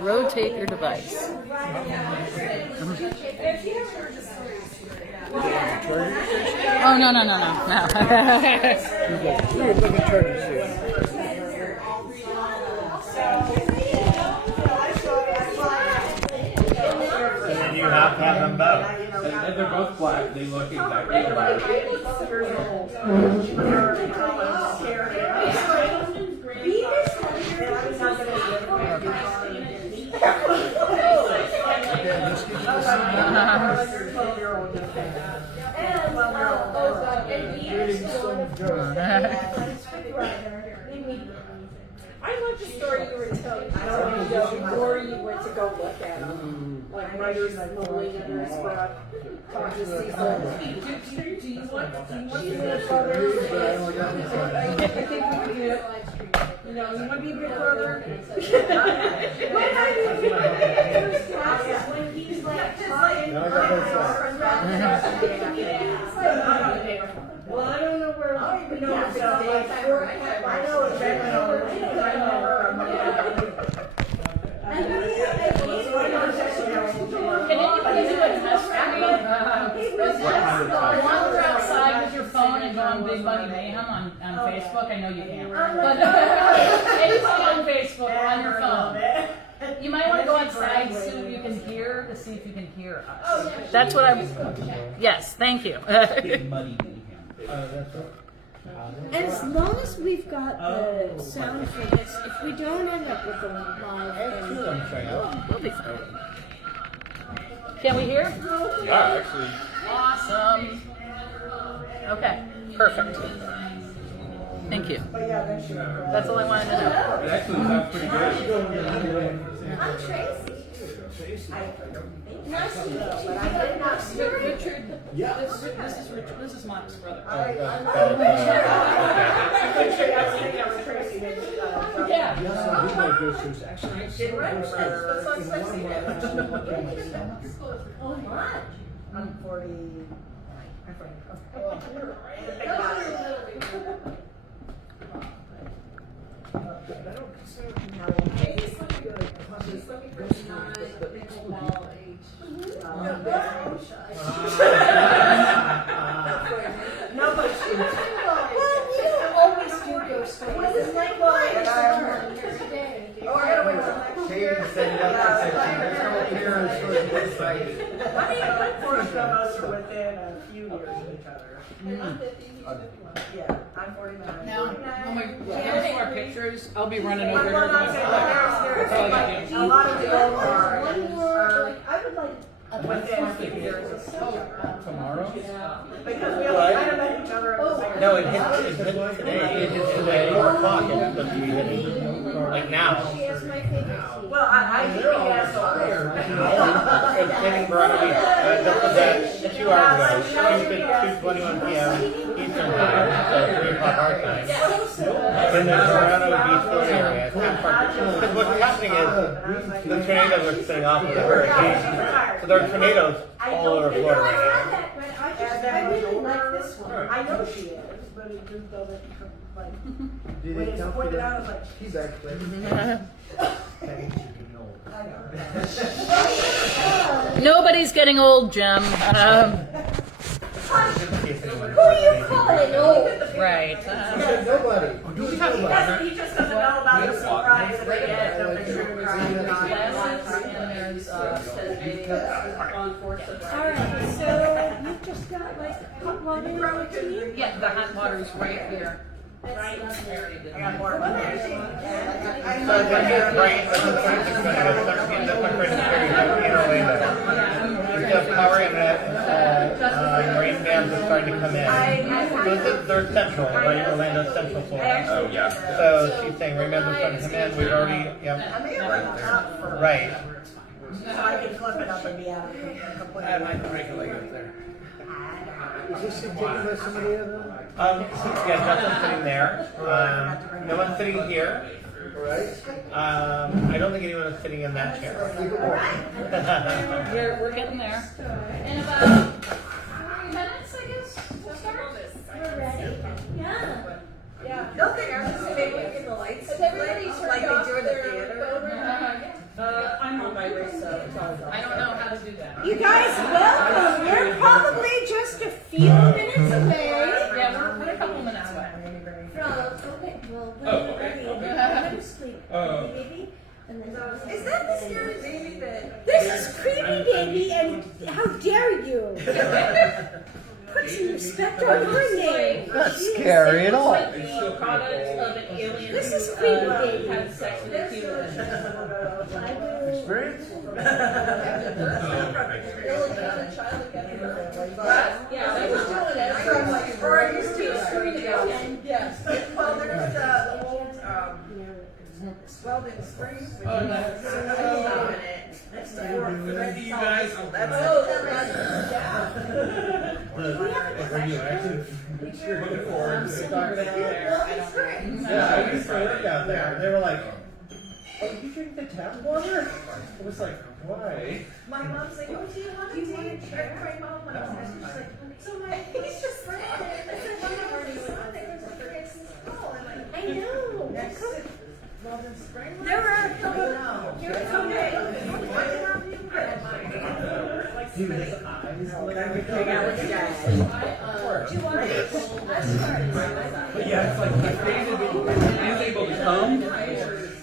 Rotate your device. Oh, no. And then you have to have them both. And they're both black. They look exactly alike. I love the story you were telling before you went to go look at them. Like writers mumbling under his breath. Do you want to you know, you want to be Big Brother? When he's like talking, well, I don't know where, you know, I know exactly Can anybody do a test for me? While we're outside with your phone and go on Big Buddy Mayhem on Facebook, I know you can't. But anything on Facebook or on your phone. You might want to go outside and see if you can hear, to see if you can hear us. That's what I'm. Yes, thank you. Big muddy mayhem. As long as we've got the sound for this, if we don't end up with a live thing, We'll be fine. Can we hear? Yeah, actually. Awesome. Okay, perfect. Thank you. That's all I wanted to know. It actually sounds pretty good. I'm Tracy. Nice to meet you. Richard. Yeah. This is Mark's brother. Yeah. Oh my. I'm 40. I'm 49. Now, when we post our pictures, I'll be running over A here. lot of the old are within 50 years of Tomorrow? because we all kind of met each other at the same time. No, it hit today. It hit today. 4 o'clock. It's supposed to be hitting. Like now. She is my favorite team. Well, I think he has It's hitting Veronica. That was at 2 hours ago. 2:21 p.m. Eastern time. So 3 o'clock our time. In the Toronto Beach Road area. Because what's happening is the tornadoes are setting off with the hurricane. So there are tornadoes all over Florida right now. I really like this one. I know she is, but it just doesn't like when it's pointed out, it's like He's actually. Nobody's getting old, Jim. Who are you calling old? Right. Nobody. he just doesn't know about the surprise at the end of the true crime. Alright, so you've just got like hot water in your tea? Yeah, the hot water's right here. I got more. So the hit rain, the 13th of Orlando. Just power internet rain dams are starting to come in. So they're central, right? Orlando's central Florida. Oh, yeah. So she's saying rain dams are starting to come in. We've already, right. So I can flip it up and be out of completely. I might break a leg up there. Is this taken by somebody other? Yeah, nothing's sitting there. No one's sitting here. Right? I don't think anyone is sitting in that chair. We're getting there. In about 3 minutes, I guess. We'll start. We're ready? Yeah. No thing, I was just saying, maybe get the lights like they do in the theater. I'm on my way, so it's all I don't know how to do that. You guys, welcome. We're probably just a few minutes away Yeah, we're a couple minutes away. from. Okay, well, when Oh, you're okay, ready, okay. I'm gonna sleep. Oh. Baby, and then Is that the scary baby that? This is creepy, baby, and how dare you? Put some respect on her name. Not scary at all. Like the product of an alien This is who, creepy, baby. had sex with a human. I will. Experience? Yeah, they were doing it. So I'm like, or I used to screen it out. Yes. Well, there's the old, Weldon Springs. Oh, no. That's the fourth. You guys. Looking forward to it. Yeah, I used to work out there. They were like, "Oh, you drink the tap water?" I was like, "Why?" My mom's like, oh, do you want to check my mom? When I was she's like, so my, he's just friend. I said, whatever, do you want? There's a freaking call. And like, I know. next Weldon Springs. There are a couple. You're okay. He was eyes. Hang out with your dad. Do you want it? But yeah, it's like if David is able to come,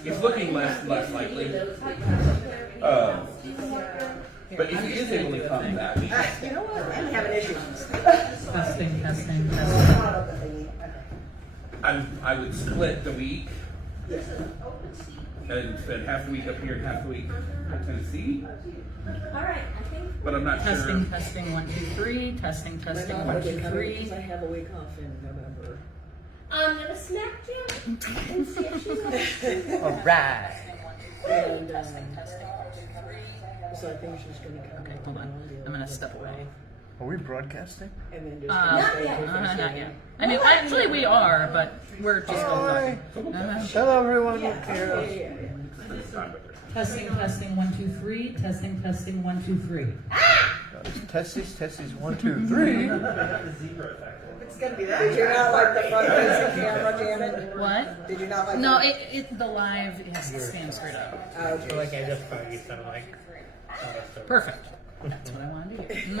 it's looking less likely. But if he is able to come, that means You know what? I'm having issues. Testing. I would split the week and spend half the week up here and half the week in Tennessee. All right, I think. But I'm not sure. Testing, 1, 2, 3. Testing, 1, 2, 3. I have a week off in November. I'm gonna smack Jim and see if she likes. All right. And so I think she's gonna come. Okay, hold on. I'm gonna step away. Are we broadcasting? And then just Not yet. Not yet. I mean, actually we are, but we're just Hi. going. Hello, everyone. Testing, 1, 2, 3. Testing, 1, 2, 3. Testes, 1, 2, 3. It's gonna be that. Did you not like the front facing camera jamming? What? Did you not like No, the live has to stand straight up. Okay. Like I just thought you sounded like. Perfect. That's what I wanted to do.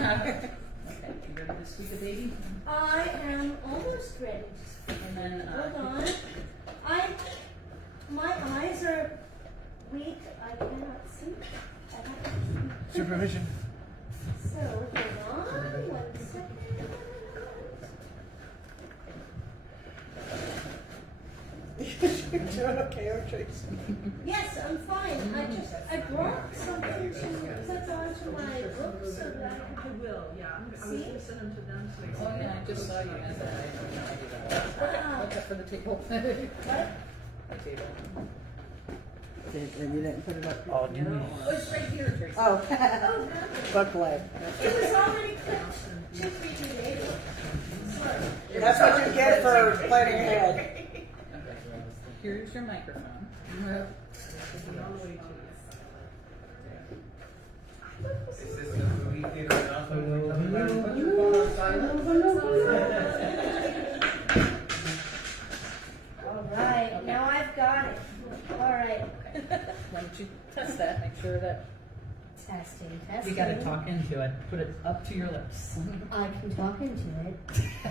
Okay, you ready to squeeze the baby? I am almost ready. And then, Hold on. My eyes are weak. I cannot see. I have to see. Supervision. So, hold on 1 second. You're doing okay, Tracy? Yes, I'm fine. I brought something to put onto my book so that I could. See? oh yeah, I just saw you as that. For the table. And you didn't put it up? All do Oh, it's right here, Tracy. Oh, Oh, buck leg. it was already clipped 2, 3 days ago. That's what you get for planning ahead. Here's your microphone. Is this the movie theater? All right, now I've got it. All right. Why don't you test that? Make sure that Testing. you got to talk into it. Put it up to your lips. I can talk into it.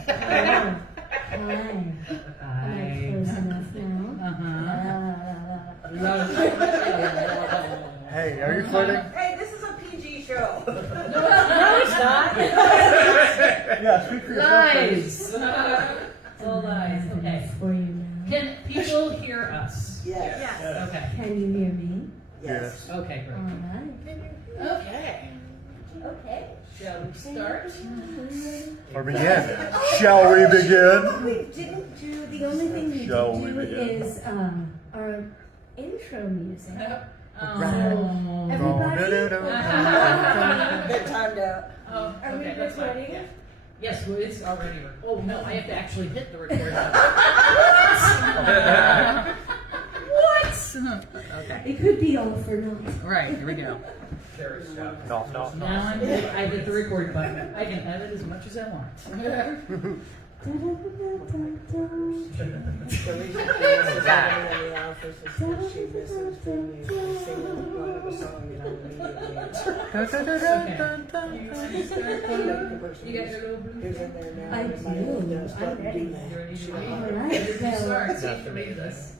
Hi. Am I close enough now? Hey, are you flirting? Hey, this is a PG show. No, it's not. Yeah, speak for yourself. Lies. It's all lies. Okay. For you now. Can people hear us? Yes. Okay. Can you hear me? Yes. Okay, All great. right. Okay. Okay. Shall we start? Or begin. Shall we begin? What we didn't do, the only thing we Shall didn't we do begin? is our intro music. Oh. Everybody, Get timed out. Oh, are we okay, that's fine. recording? Yeah. Yes, well, it's already. Oh no, I have to actually hit the record button. What? Okay. It could be all for naught. Right. Here we go. No. Now I hit the record button. I can edit as much as I want. You got your little blue Who's in there now? I do. I'm ready. All right. Well, Start, so you can read this.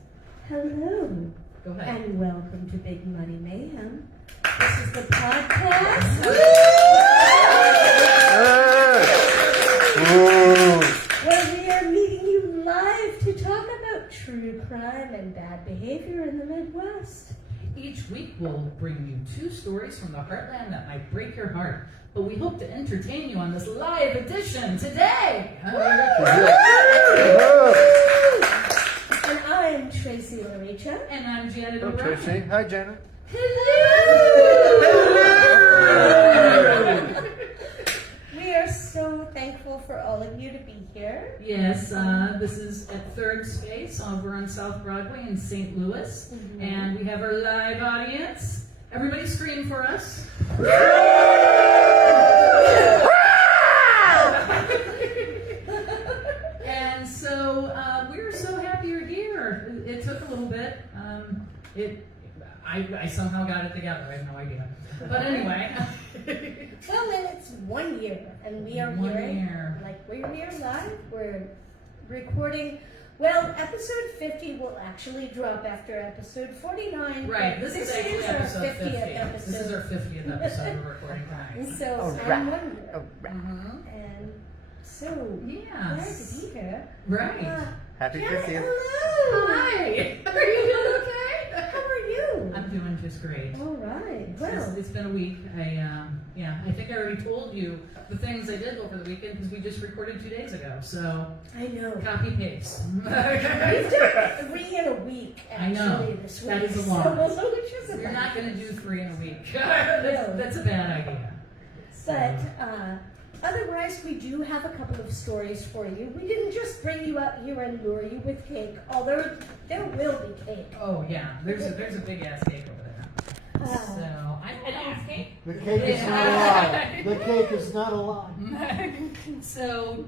hello. Go ahead. And welcome to Big Money Mayhem. This is the podcast. Where we are meeting you live to talk about true crime and bad behavior in the Midwest. Each week we'll bring you 2 stories from the heartland that might break your heart. But we hope to entertain you on this live edition today. And I'm Tracy Laricha. And I'm Janet Oh, O'Brien. Tracy. Hi, Janet. We are so thankful for all of you to be here. Yes, this is at Third Space over on South Broadway in St. Louis. And we have our live audience. Everybody scream for us. And so we're so happy you're here. It took a little bit. I somehow got it together. I have no idea. But anyway. Well, then it's 1 year, and we are 1 here. year. We're here live. We're recording. Well, episode 50 will actually drop after episode 49. Right, this is actually episode 50. 50th episode. This is our 50th episode of recording time. And so All I'm right. wondering. Mhm. And so glad to Yes. be here. Right. Happy Janet, 50th. hello. Hi. Are you doing okay? How are you? I'm doing just great. All right. It's, Well, it's been a week. I think I already told you the things I did over the weekend because we just recorded 2 days ago. So I know. copy paste. We've done 3 in a week, I actually, know. this week. That is a lot. So, which is You're not going to do 3 in a week. No. That's a bad idea. But otherwise, we do have a couple of stories for you. We didn't just bring you out here and lure you with cake, although there will be cake. Oh yeah, there's a big ass cake over there. So I'm an ass cake. The cake is not a lie. The cake is not a lie. So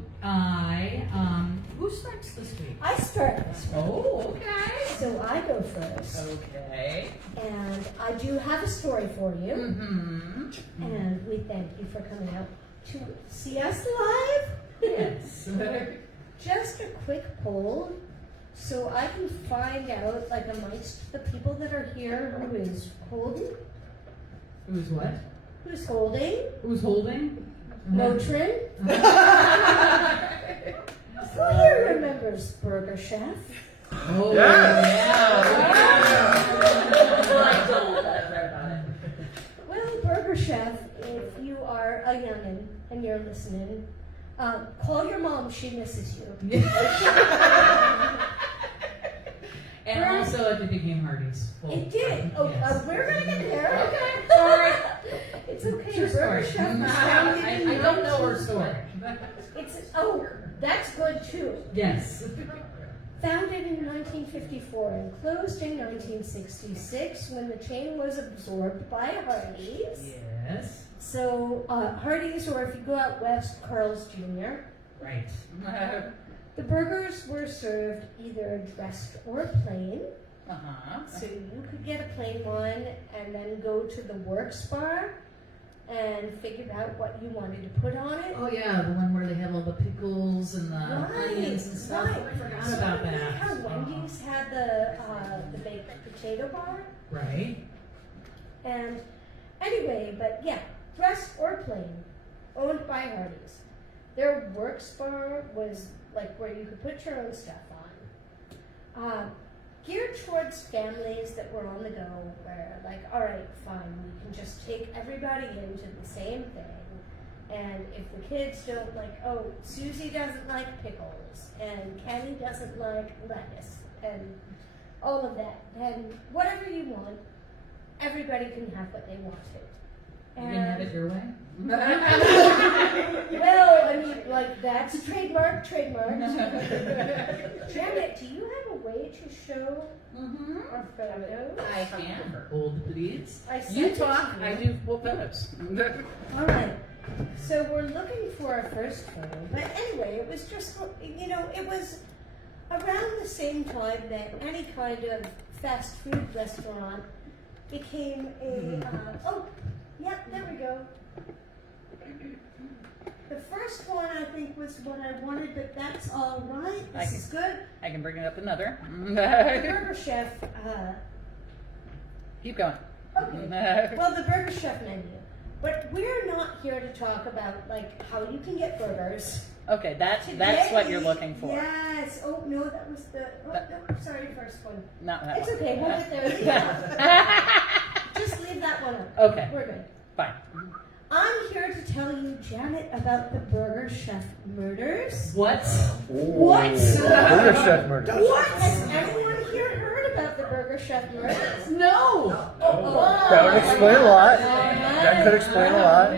who starts this week? I start this one. Oh, okay. So I go first. Okay. And I do have a story for you. Mm-hmm. And we thank you for coming out to see us live. Yes. Just a quick poll, so I can find out, like, amongst the people that are here, who is holding, Who's what? who's holding, Who's holding? Motrin. Who here remembers Burger Chef? Oh yeah. Well, Burger Chef, if you are a youngin' and you're listening, call your mom, she misses you. And also at the Big Game Hardee's. It did. Oh, Yes. we're gonna get there. Okay, sorry. It's okay. True Burger story. Chef was founded I in don't know her story. That's good too. Yes. Founded in 1954 and closed in 1966 when the chain was absorbed by Hardee's. Yes. So Hardee's, or if you go out west, Carl's Jr. Right. The burgers were served either dressed or plain. Uh-huh. So you could get a plain one and then go to the Works bar and figure out what you wanted to put on it. Oh yeah, the one where they have all the pickles and the onions and stuff. Right. I forgot So about remember that. how Wendy's had the baked potato bar? Right. And anyway, but yeah, dressed or plain, owned by Hardee's. Their Works bar was like where you could put your own stuff on. Geared towards families that were on the go, where like, all right, fine, we can just take everybody into the same thing. And if the kids don't like, oh, Susie doesn't like pickles, and Kenny doesn't like lettuce, and all of that, then whatever you want, everybody can have what they wanted. You didn't have it your way? Well, I mean, like, that's trademark. Janet, do you have a way to show Mm-hmm. our photos? I can. Hold, please. I sent You it to talk, you. I do full photos. All right. So we're looking for our first photo. But anyway, it was just, you know, it was around the same time that any kind of fast food restaurant became a, oh, yeah, there we go. The first one I think was what I wanted, but that's all right. This is good. I can bring it up another. The Burger Chef, Keep going. okay. Well, the Burger Chef menu. But we're not here to talk about like how you can get burgers. Okay, that's Today- what you're looking for. Yes. Oh no, that was the. Oh, no, sorry, first one. Not that It's one. okay. Hold it there. Yeah. Just leave that one up. Okay. We're good. Fine. I'm here to tell you, Janet, about the Burger Chef murders. What? What? Burger Chef murder. What? Has anyone here heard about the Burger Chef murders? No. Oh. That would explain a lot. That could explain a lot.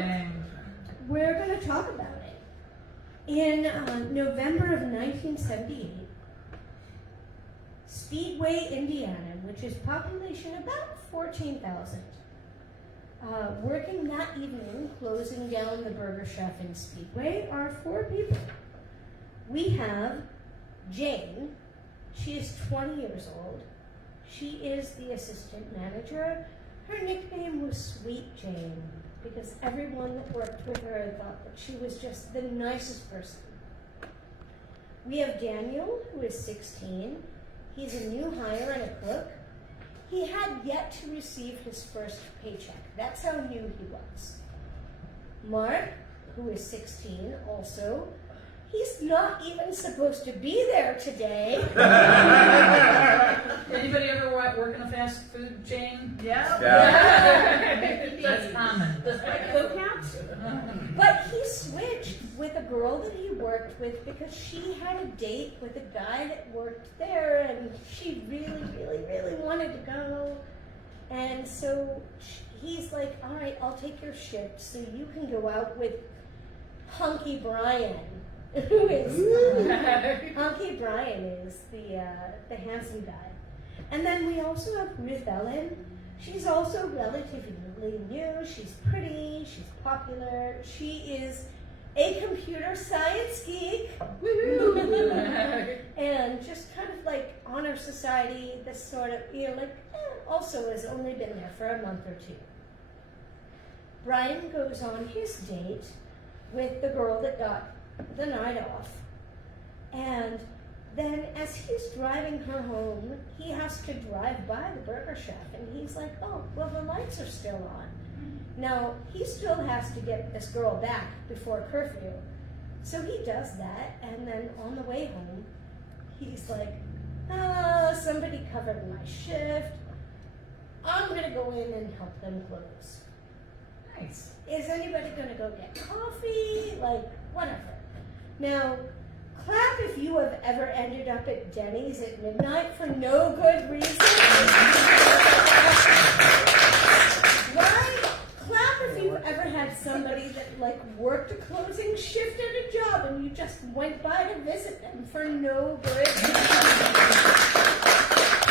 We're going to talk about it. In November of 1978, Speedway, Indiana, which is population about 14,000, working that evening, closing down the Burger Chef in Speedway, are 4 people. We have Jane. She is 20 years old. She is the assistant manager. Her nickname was Sweet Jane because everyone that worked with her thought that she was just the nicest person. We have Daniel, who is 16. He's a new hire and a cook. He had yet to receive his first paycheck. That's how new he was. Mark, who is 16 also, he's not even supposed to be there today. Anybody ever work in a fast food chain? Yeah. That's common. But he switched with a girl that he worked with because she had a date with a guy that worked there and she really, really, really wanted to go. And so he's like, all right, I'll take your shift so you can go out with Hunky Brian, who is, Hunky Brian is the handsome guy. And then we also have Ruth Ellen. She's also relatively new. She's pretty. She's popular. She is a computer science geek. And just kind of like honor society, this sort of, you know, like, also has only been there for a month or 2. Brian goes on his date with the girl that got the night off. And then as he's driving her home, he has to drive by the Burger Chef, and he's like, oh, well, the lights are still on. Now, he still has to get this girl back before curfew. So he does that, and then on the way home, he's like, oh, somebody covered my shift. I'm gonna go in and help them close. Nice. Is anybody gonna go get coffee? Like, whatever. Now, clap if you have ever ended up at Denny's at midnight for no good reason. Right? Clap if you've ever had somebody that like worked a closing shift at a job and you just went by to visit them for no good reason.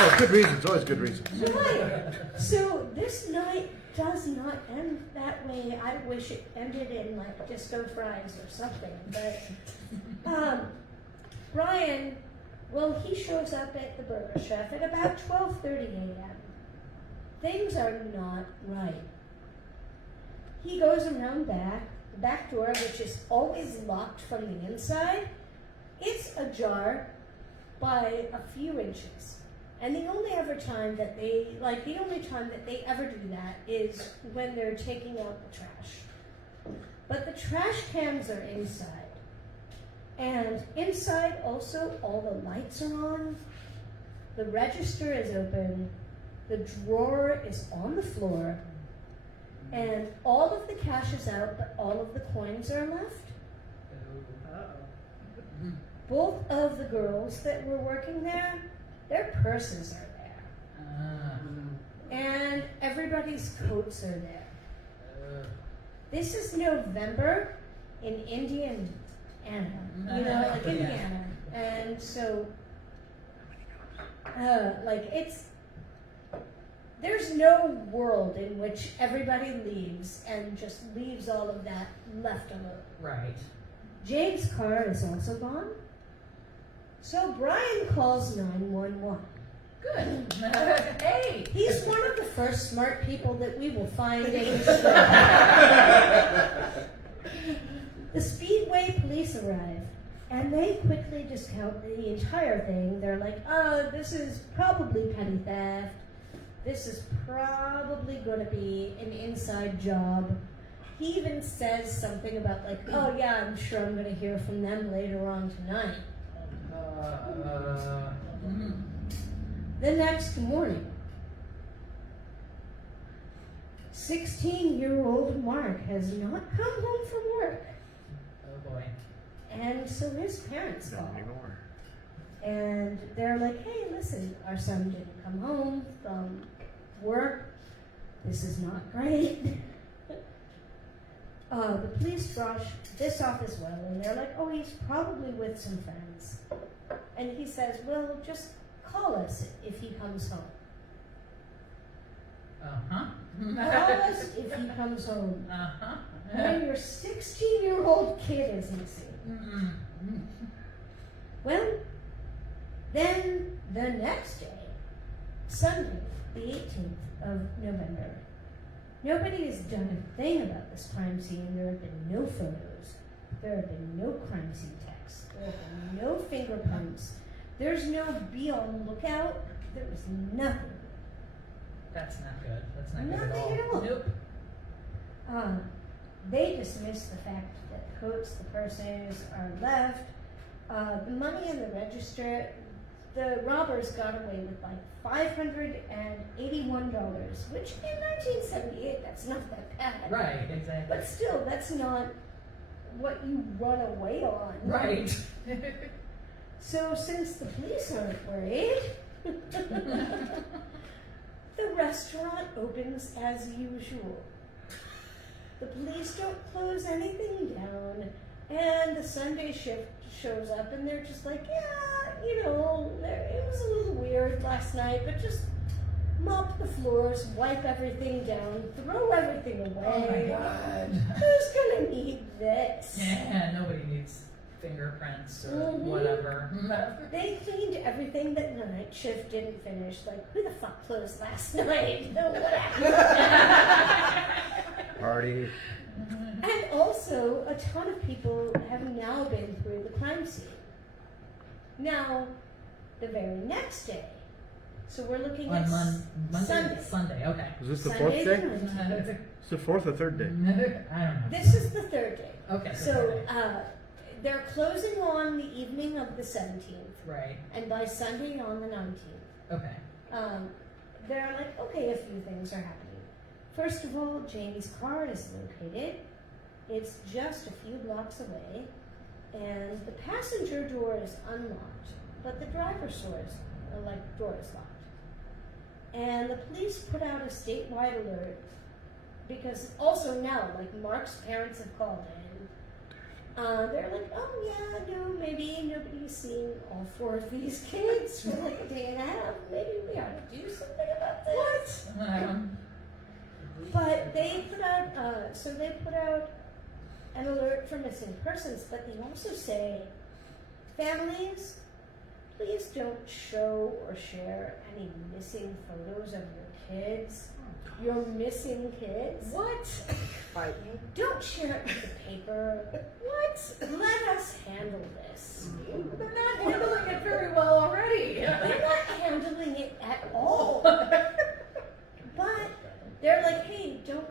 Oh, good reasons. Always good reasons. Right. So this night does not end that way. I wish it ended in like disco fries or something. But Brian, well, he shows up at the Burger Chef at about 12:30 a.m. Things are not right. He goes around back, the back door, which is always locked from the inside. It's ajar by a few inches. And the only time that they ever do that is when they're taking out the trash. But the trash cans are inside. And inside also all the lights are on, the register is open, the drawer is on the floor, and all of the cash is out, but all of the coins are left. Both of the girls that were working there, their purses are there. And everybody's coats are there. This is November in Indiana, like Indiana. And so, there's no world in which everybody leaves and just leaves all of that left alone. Right. James' car is also gone. So Brian calls 911. Good. Hey. He's one of the first smart people that we will find in The Speedway police arrive, and they quickly discount the entire thing. They're like, this is probably petty theft. This is probably going to be an inside job. He even says something about like, oh yeah, I'm sure I'm going to hear from them later on tonight. The next morning, 16-year-old Mark has not come home from work. Oh boy. And so his parents Not call. anymore. And they're like, hey, listen, our son didn't come home from work. This is not great. The police brush this off as well, and they're like, oh, he's probably with some friends. And he says, well, just call us if he comes home. Uh-huh. Call us if he comes home. Uh-huh. When your 16-year-old kid is missing. Mm-mm. Well, then the next day, Sunday, the 18th of November, nobody has done a thing about this crime scene. There have been no photos. There have been no crime scene texts. There have been no fingerprints. There's no be on the lookout. There was nothing. That's not good. That's not good Nothing at at all. all. Nope. They dismiss the fact that the coats, the purses are left. The money in the register, the robbers got away with like $581, which in 1978, that's not that bad. Right, exactly. But still, that's not what you run away on. Right. So since the police aren't worried, the restaurant opens as usual. The police don't close anything down, and the Sunday shift shows up, and they're just like, yeah, you know, it was a little weird last night, but just mop the floors, wipe everything down, throw everything away. Oh my God. Who's gonna need this? Yeah, nobody needs fingerprints or Mhm. whatever. They cleaned everything that the night shift didn't finish. Like, who the fuck closed last night? No, what happened? Party. And also, a ton of people have now been through the crime scene. Now, the very next day, so we're looking On at Monday? Sunday. Okay. Is this the Sunday fourth the day? 19th. It's the fourth or third day? I don't know. This is the third day. Okay. So, they're closing on the evening of the 17th, Right. and by Sunday on the 19th. Okay. They're like, okay, a few things are happening. First of all, Jamie's car is located. It's just a few blocks away, and the passenger door is unlocked, but the driver's door is locked. And the police put out a statewide alert because also now, like, Mark's parents have called in. They're like, oh yeah, no, maybe nobody's seen all four of these kids for like a day and a half. Maybe we ought to do something about this. But they put out, an alert for missing persons, but they also say, families, please don't show or share any missing photos of your kids. Your missing kids. What? Don't share it with the paper. What? Let us handle this. They're not handling it very well already. They're not handling it at all. But they're like, hey, don't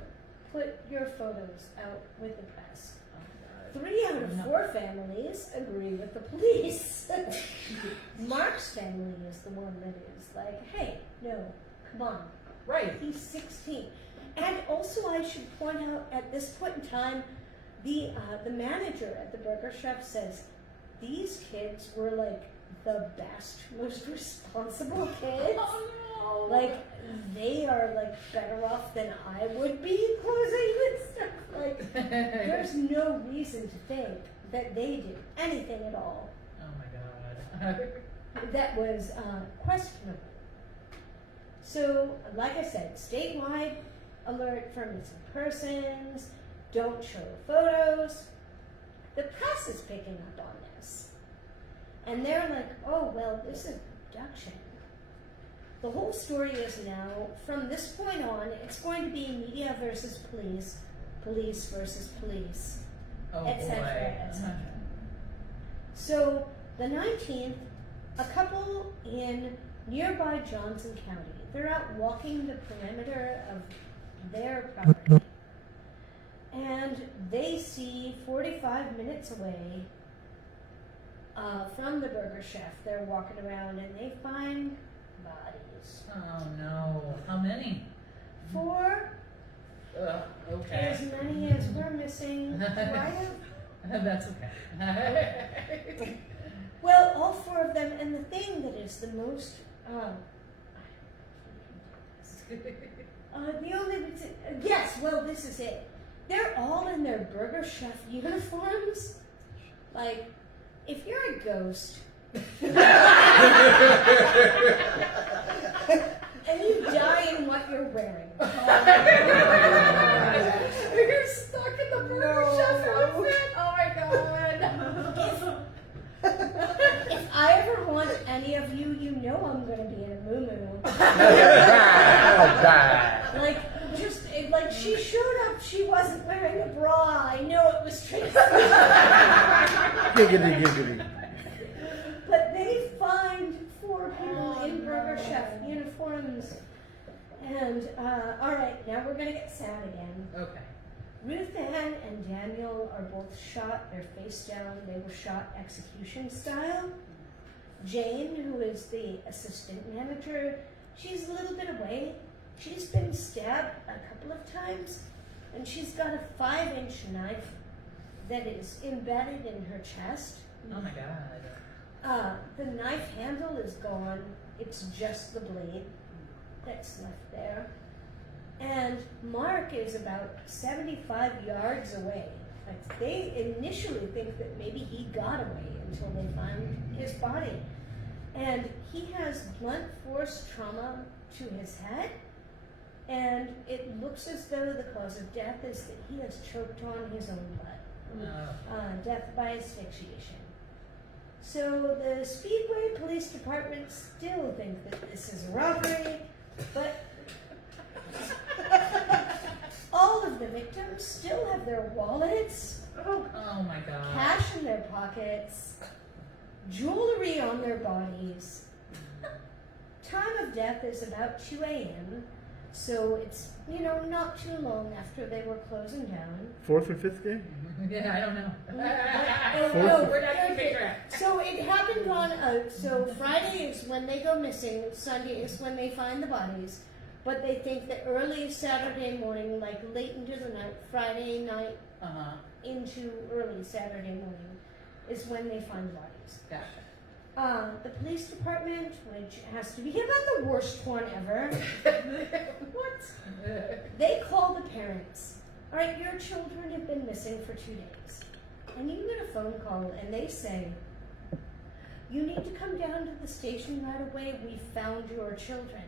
put your photos out with the press. 3 out of 4 families agree with the police. Mark's family is the one that is like, hey, no, come on. Right. He's 16. And also I should point out, at this point in time, the manager at the Burger Chef says, these kids were like the best, most responsible kids. Oh no. Like, they are like better off than I would be closing with stuff. Like, there's no reason to think that they did anything at all Oh my God. that was questionable. So, like I said, statewide alert for missing persons, don't show photos. The press is picking up on this. And they're like, oh, well, this is abduction. The whole story is now, from this point on, it's going to be media versus police, police versus police, Oh etc., boy. etc. So, the 19th, a couple in nearby Johnson County, they're out walking the perimeter of their property, and they see 45 minutes away from the Burger Chef. They're walking around and they find bodies. Oh no. How many? 4, Okay. as many as we're missing. Right? That's okay. Well, all 4 of them, and the thing that is the most, the only, yes, well, this is it. They're all in their Burger Chef uniforms. Like, if you're a ghost, and you die in what you're wearing. You're stuck in the Burger Chef outfit. Oh my god. If I ever haunt any of you, you know I'm going to be in a moo-moo. Like she showed up, she wasn't wearing a bra. I know it was Tracy. Giggity, giggity. But they find 4 people in Burger Chef uniforms. And, all right, now we're going to get sad again. Okay. Ruth Ann and Daniel are both shot. They're face down. They were shot execution style. Jane, who is the assistant manager, she's a little bit away. She's been stabbed a couple of times, and she's got a 5-inch knife that is embedded in her chest. Oh my god. The knife handle is gone. It's just the blade that's left there. And Mark is about 75 yards away. Like, they initially think that maybe he got away until they find his body. And he has blunt force trauma to his head. And it looks as though the cause of death is that he has choked on his own blood. Death by asphyxiation. So the Speedway Police Department still think that this is a robbery, but all of the victims still have their wallets, Oh my god. cash in their pockets, jewelry on their bodies. Time of death is about 2 a.m., so it's, not too long after they were closing down. 4th or 5th day? Yeah, I don't know. No, We're not keeping track. So it happened on, so Friday is when they go missing, Sunday is when they find the bodies, but they think that early Saturday morning, like late into the night, Friday night into early Saturday morning, is when they find the bodies. Gotcha. The police department, which has to be about the worst one ever, What? they call the parents. All right, your children have been missing for 2 days. And you get a phone call and they say, you need to come down to the station right away. We found your children.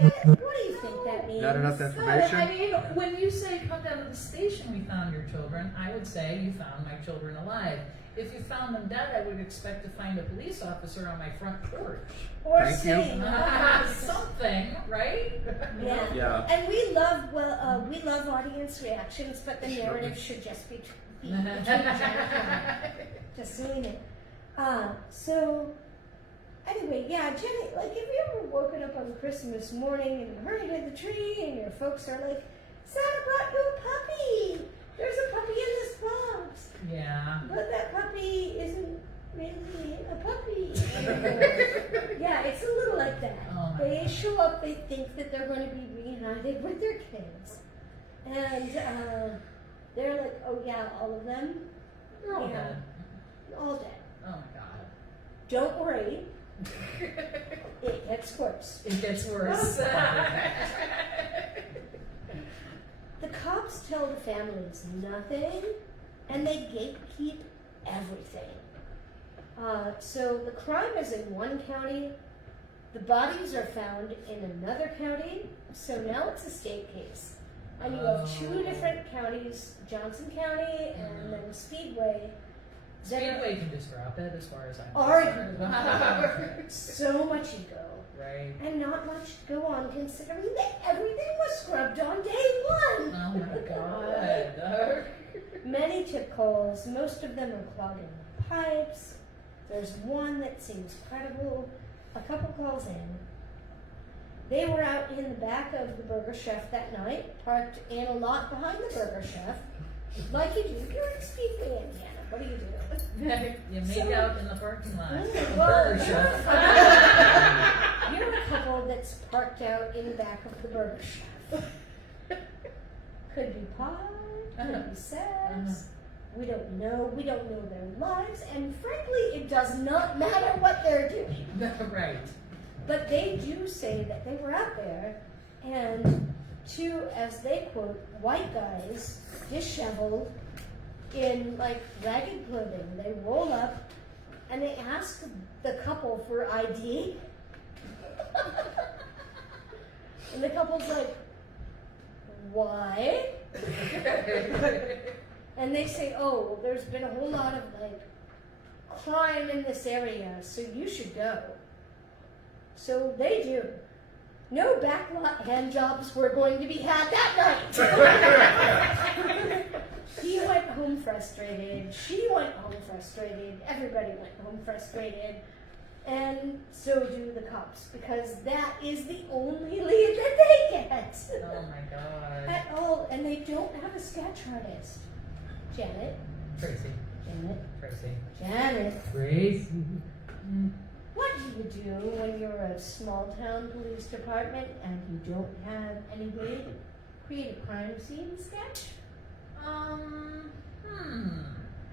What do you think that means? Not enough I information? mean, when you say come down to the station, we found your children, I would say you found my children alive. If you found them dead, I would expect to find a police officer on my front porch. Or Thank you. saying, Something, right? yeah. Yeah. And we love, we love audience reactions, but the narrative should just be just saying it. So anyway, yeah, Jenny, like, if you ever woken up on Christmas morning and hurried to the tree and your folks are like, Santa brought you a puppy. There's a puppy in this box. Yeah. But that puppy isn't really a puppy. Yeah, it's a little like that. Oh my They show up, they think that they're going to be reunited with their kids. And they're like, oh yeah, all of them? They're all Yeah. dead. All dead. Oh my god. Don't worry, it gets worse. It gets worse. The cops tell the families nothing, and they gatekeep everything. So the crime is in one county, The bodies are found in another county, so now it's a state case. And you have two different counties, Johnson County and then Speedway, that are Speedway can just drop it as far as I'm arguing concerned. so much ego. Right. And not much to go on considering that everything was scrubbed on day one. Oh my god. Many tip calls, most of them are clogging the pipes. There's one that seems credible. A couple calls in. They were out in the back of the Burger Chef that night, parked in a lot behind the Burger Chef, like you do. You're in Speedway, Indiana. What do you do? You make out in the parking lot. Well, Burger Chef. you're a couple that's parked out in the back of the Burger Chef. Could be pot, could be sex. We don't know. We don't know their lives, and frankly, it does not matter what they're doing. Right. But they do say that they were out there, and two, as they quote, white guys, disheveled, in like ragged clothing. They roll up and they ask the couple for ID. And the couple's like, why? And they say, oh, well, there's been a whole lot of like crime in this area, so you should go. So they do. No backlot hand jobs were going to be had that night. He went home frustrated. She went home frustrated. Everybody went home frustrated. And so do the cops, because that is the only lead that they get. Oh my god. At all. And they don't have a sketch artist. Janet. Tracy. Janet. What do you do when you're a small town police department and you don't have any way to create a crime scene sketch? I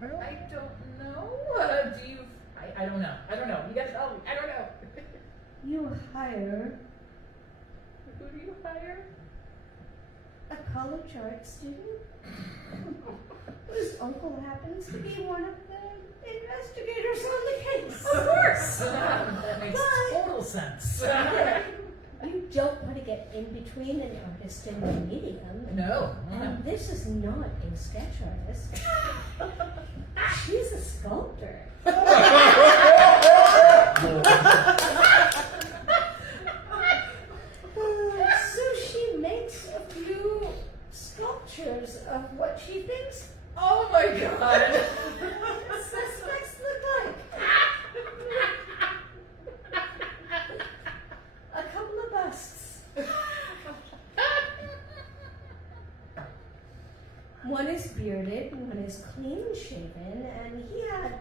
don't know. Do you? I don't know. You gotta tell me. I don't know. You hire Who do you hire? a college art student whose uncle happens to be one of the investigators on the case. Of course. That makes total sense. You don't want to get in between an artist and the medium. No. And this is not a sketch artist. She's a sculptor. So she makes a few sculptures of what she thinks Oh my god. suspects look like. A couple of busts. One is bearded, one is clean shaven, and he had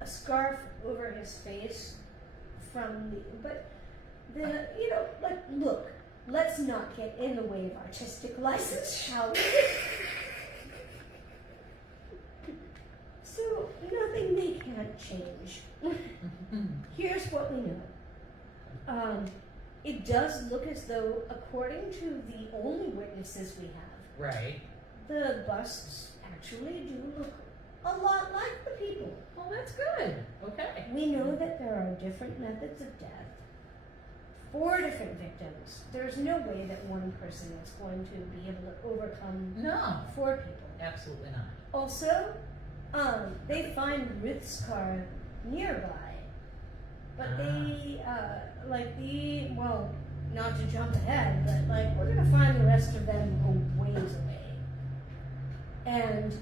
a scarf over his face from the, but the, like, look, let's not get in the way of artistic license, shall we? So, nothing they can't change. Here's what we know. It does look as though, according to the only witnesses we have, Right. the busts actually do look a lot like the people. Well, that's good. Okay. We know that there are different methods of death. 4 different victims. There's no way that one person is going to be able to overcome No. 4 people. Absolutely not. Also, they find Ruth's car nearby, but they, well, not to jump ahead, but like, we're gonna find the rest of them a ways away. And,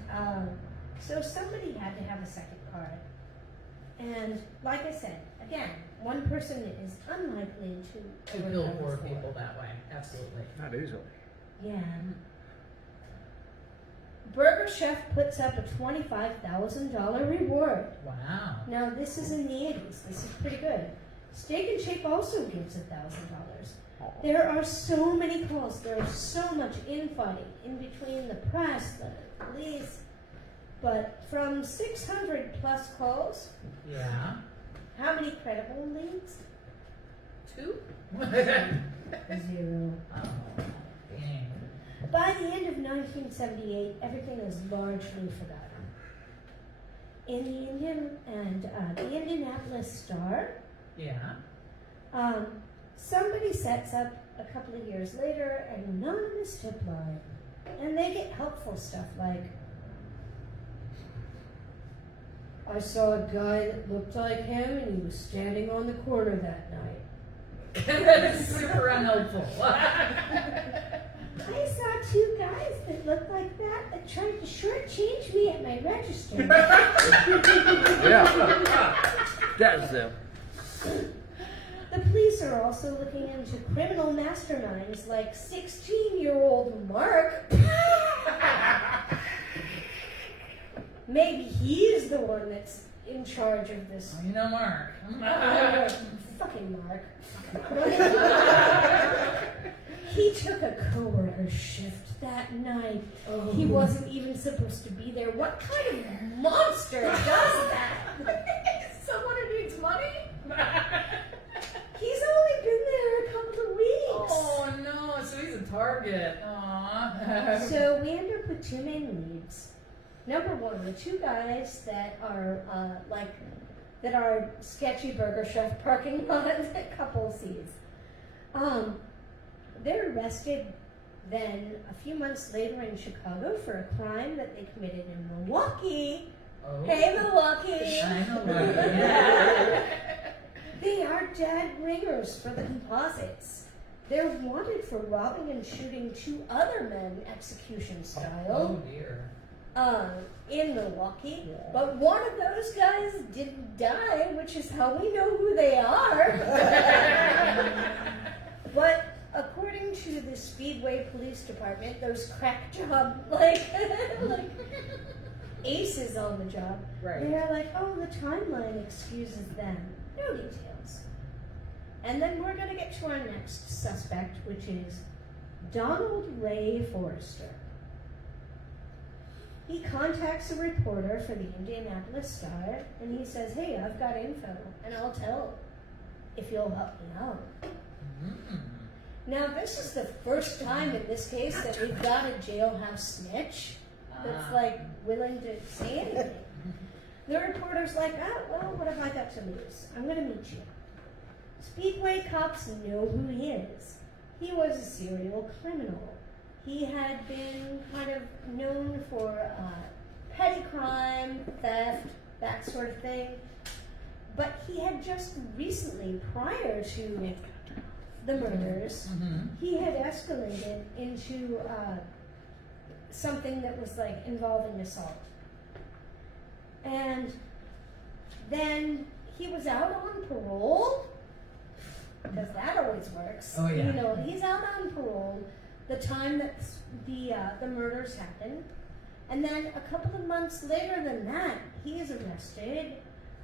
so somebody had to have a second car. And like I said, again, one person is unlikely To to kill overcome 4 4. people that way. Absolutely. Not easily. Yeah. Burger Chef puts up a $25,000 reward. Wow. Now, this is in the 80s. This is pretty good. Steak and Shake also gives $1,000. There are so many calls. There's so much infighting in between the press, the police. But from 600 plus calls, Yeah. how many credible leads? 2? 0. Oh, dang. By the end of 1978, everything is largely forgotten. In the Indianapolis Star, Yeah. Somebody sets up a couple of years later an anonymous tip line, and they get helpful stuff like, I saw a guy that looked like him and he was standing on the corner that night. That is super unhelpful. I saw two guys that looked like that tried to shortchange me at my register. Yeah. That's them. The police are also looking into criminal masterminds like 16-year-old Mark. Maybe he's the one that's in charge of this. Oh, you know Mark. Fucking Mark. He took a coworker shift that night. He wasn't even supposed to be there. What kind of monster does that? Someone who needs money? He's only been there a couple of weeks. Oh no, so he's a target. Aww. So we end up with two main leads. Number one, the two guys that are sketchy burger chef parking lot couple sees. They're arrested then a few months later in Chicago for a crime that they committed in Milwaukee. Oh. Hey, Milwaukee! I know that. They are dead ringers for the composites. They're wanted for robbing and shooting two other men execution style. Oh dear. In Milwaukee, but one of those guys didn't die, which is how we know who they are. But according to the Speedway Police Department, those crack job like aces on the job, Right. they're like, oh, the timeline excuses them. No details. And then we're gonna get to our next suspect, which is Donald Ray Forrester. He contacts a reporter for the Indianapolis Star, and he says, hey, I've got info, and I'll tell if you'll help me out. Mm. Now, this is the first time in this case that we've got a jailhouse snitch that's, like, willing to say anything. The reporter's like, oh, well, what have I got to lose? I'm going to meet you. Speedway cops know who he is. He was a serial criminal. He had been kind of known for petty crime, theft, that sort of thing. But he had just recently, prior to the murders, he had escalated into something that was like involving assault. And then he was out on parole, because that always works. Oh, yeah. You know, he's out on parole the time that the murders happened. And then a couple of months later than that, he is arrested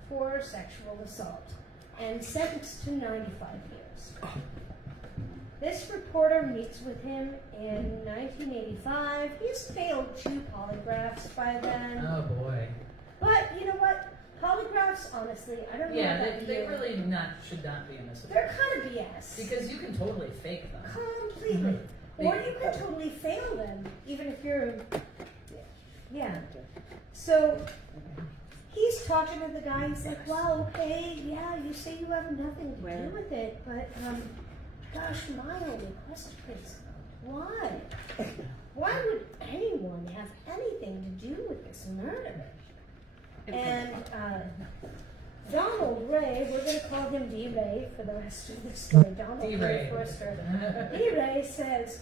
for sexual assault and sentenced to 95 years. This reporter meets with him in 1985. He's failed 2 polygraphs by then. Oh boy. But you know what? Polygraphs, honestly, I don't know Yeah, about they you. really should not be in this. They're kind of BS. Because you can totally fake them. Completely. Or you can totally fail them, even if you're... Yeah. So, he's talking to the guy, he's like, wow, okay, yeah, you say you have nothing to do with it, but, gosh, my only question is, why? Why would anyone have anything to do with this murder? And, Donald Ray, we're going to call him D-Ray for the rest of the story. Donald Ray D-Ray. Forrester. D-Ray says,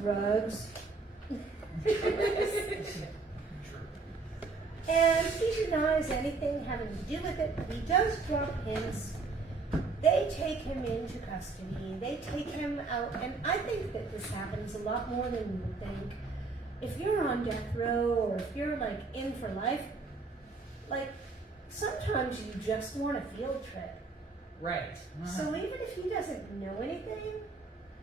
drugs. And he denies anything having to do with it, but he does drop hints. They take him into custody. They take him out, and I think that this happens a lot more than you would think. If you're on death row, or if you're like in for life, like sometimes you just want a field trip. Right. So even if he doesn't know anything,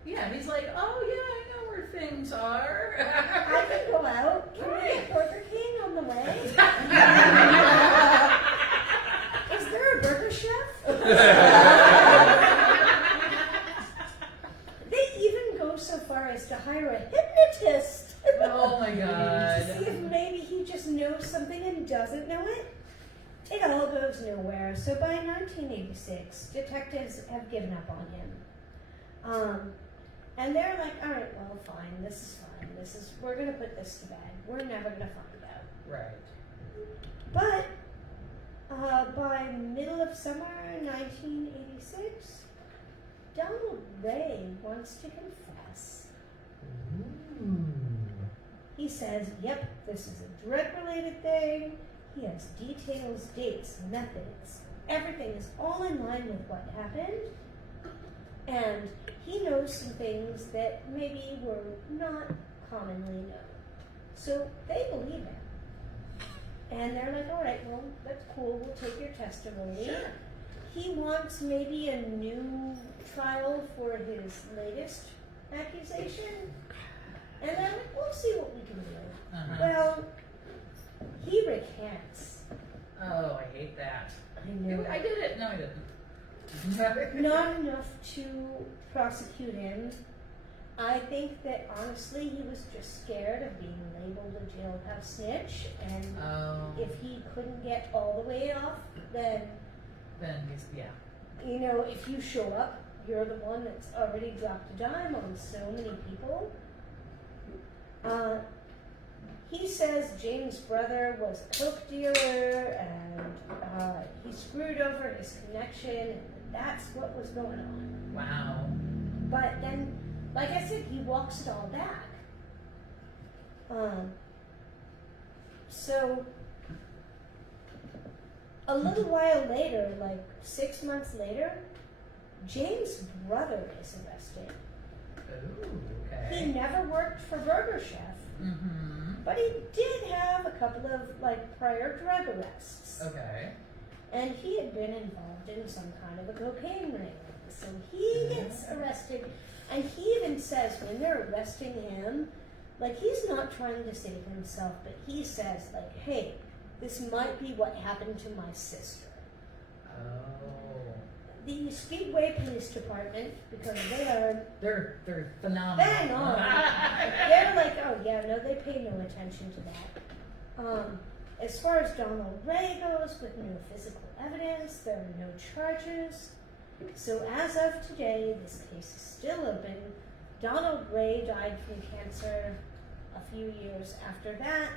Yeah, he's like, oh yeah, I know where things are. I can go out. Can we get Burger King on the way? Is there a burger chef? They even go so far as to hire a hypnotist. Oh my god. To see if maybe he just knows something and doesn't know it. It all goes nowhere. So by 19 1986, detectives have given up on him. And they're like, all right, well, fine, this is fine. We're gonna put this to bed. We're never gonna find out. Right. But by middle of summer 1986, Donald Ray wants to confess. He says, yep, this is a drug-related thing. He has details, dates, methods. Everything is all in line with what happened. And he knows some things that maybe were not commonly known. So they believe him. And they're like, all right, well, that's cool. We'll take your testimony. Sure. He wants maybe a new trial for his latest accusation. And then we'll see what we can do. Uh-huh. Well, he recants. Oh, I hate that. I know. I did it. No, I didn't. Not enough to prosecute him. I think that honestly he was just scared of being labeled a jailhouse snitch, and if he couldn't get all the way off, then he's, yeah. you know, if you show up, you're the one that's already dropped a dime on so many people. He says James' brother was a coke dealer, and he screwed over his connection, and that's what was going on. Wow. But then, like I said, he walks it all back. So, a little while later, like 6 months later, James' brother is arrested. Ooh, He okay. never worked for Burger Chef, but he did have a couple of like prior drug arrests. Okay. And he had been involved in some kind of a cocaine ring. So he gets arrested, and he even says when they're arresting him, like he's not trying to save himself, but he says like, hey, this might be what happened to my sister. Oh. The Speedway Police Department, because They're phenomenal. bang on, they're like, oh yeah, no, they pay no attention to that. As far as Donald Ray goes, with no physical evidence, there are no charges. So as of today, this case is still open. Donald Ray died from cancer a few years after that,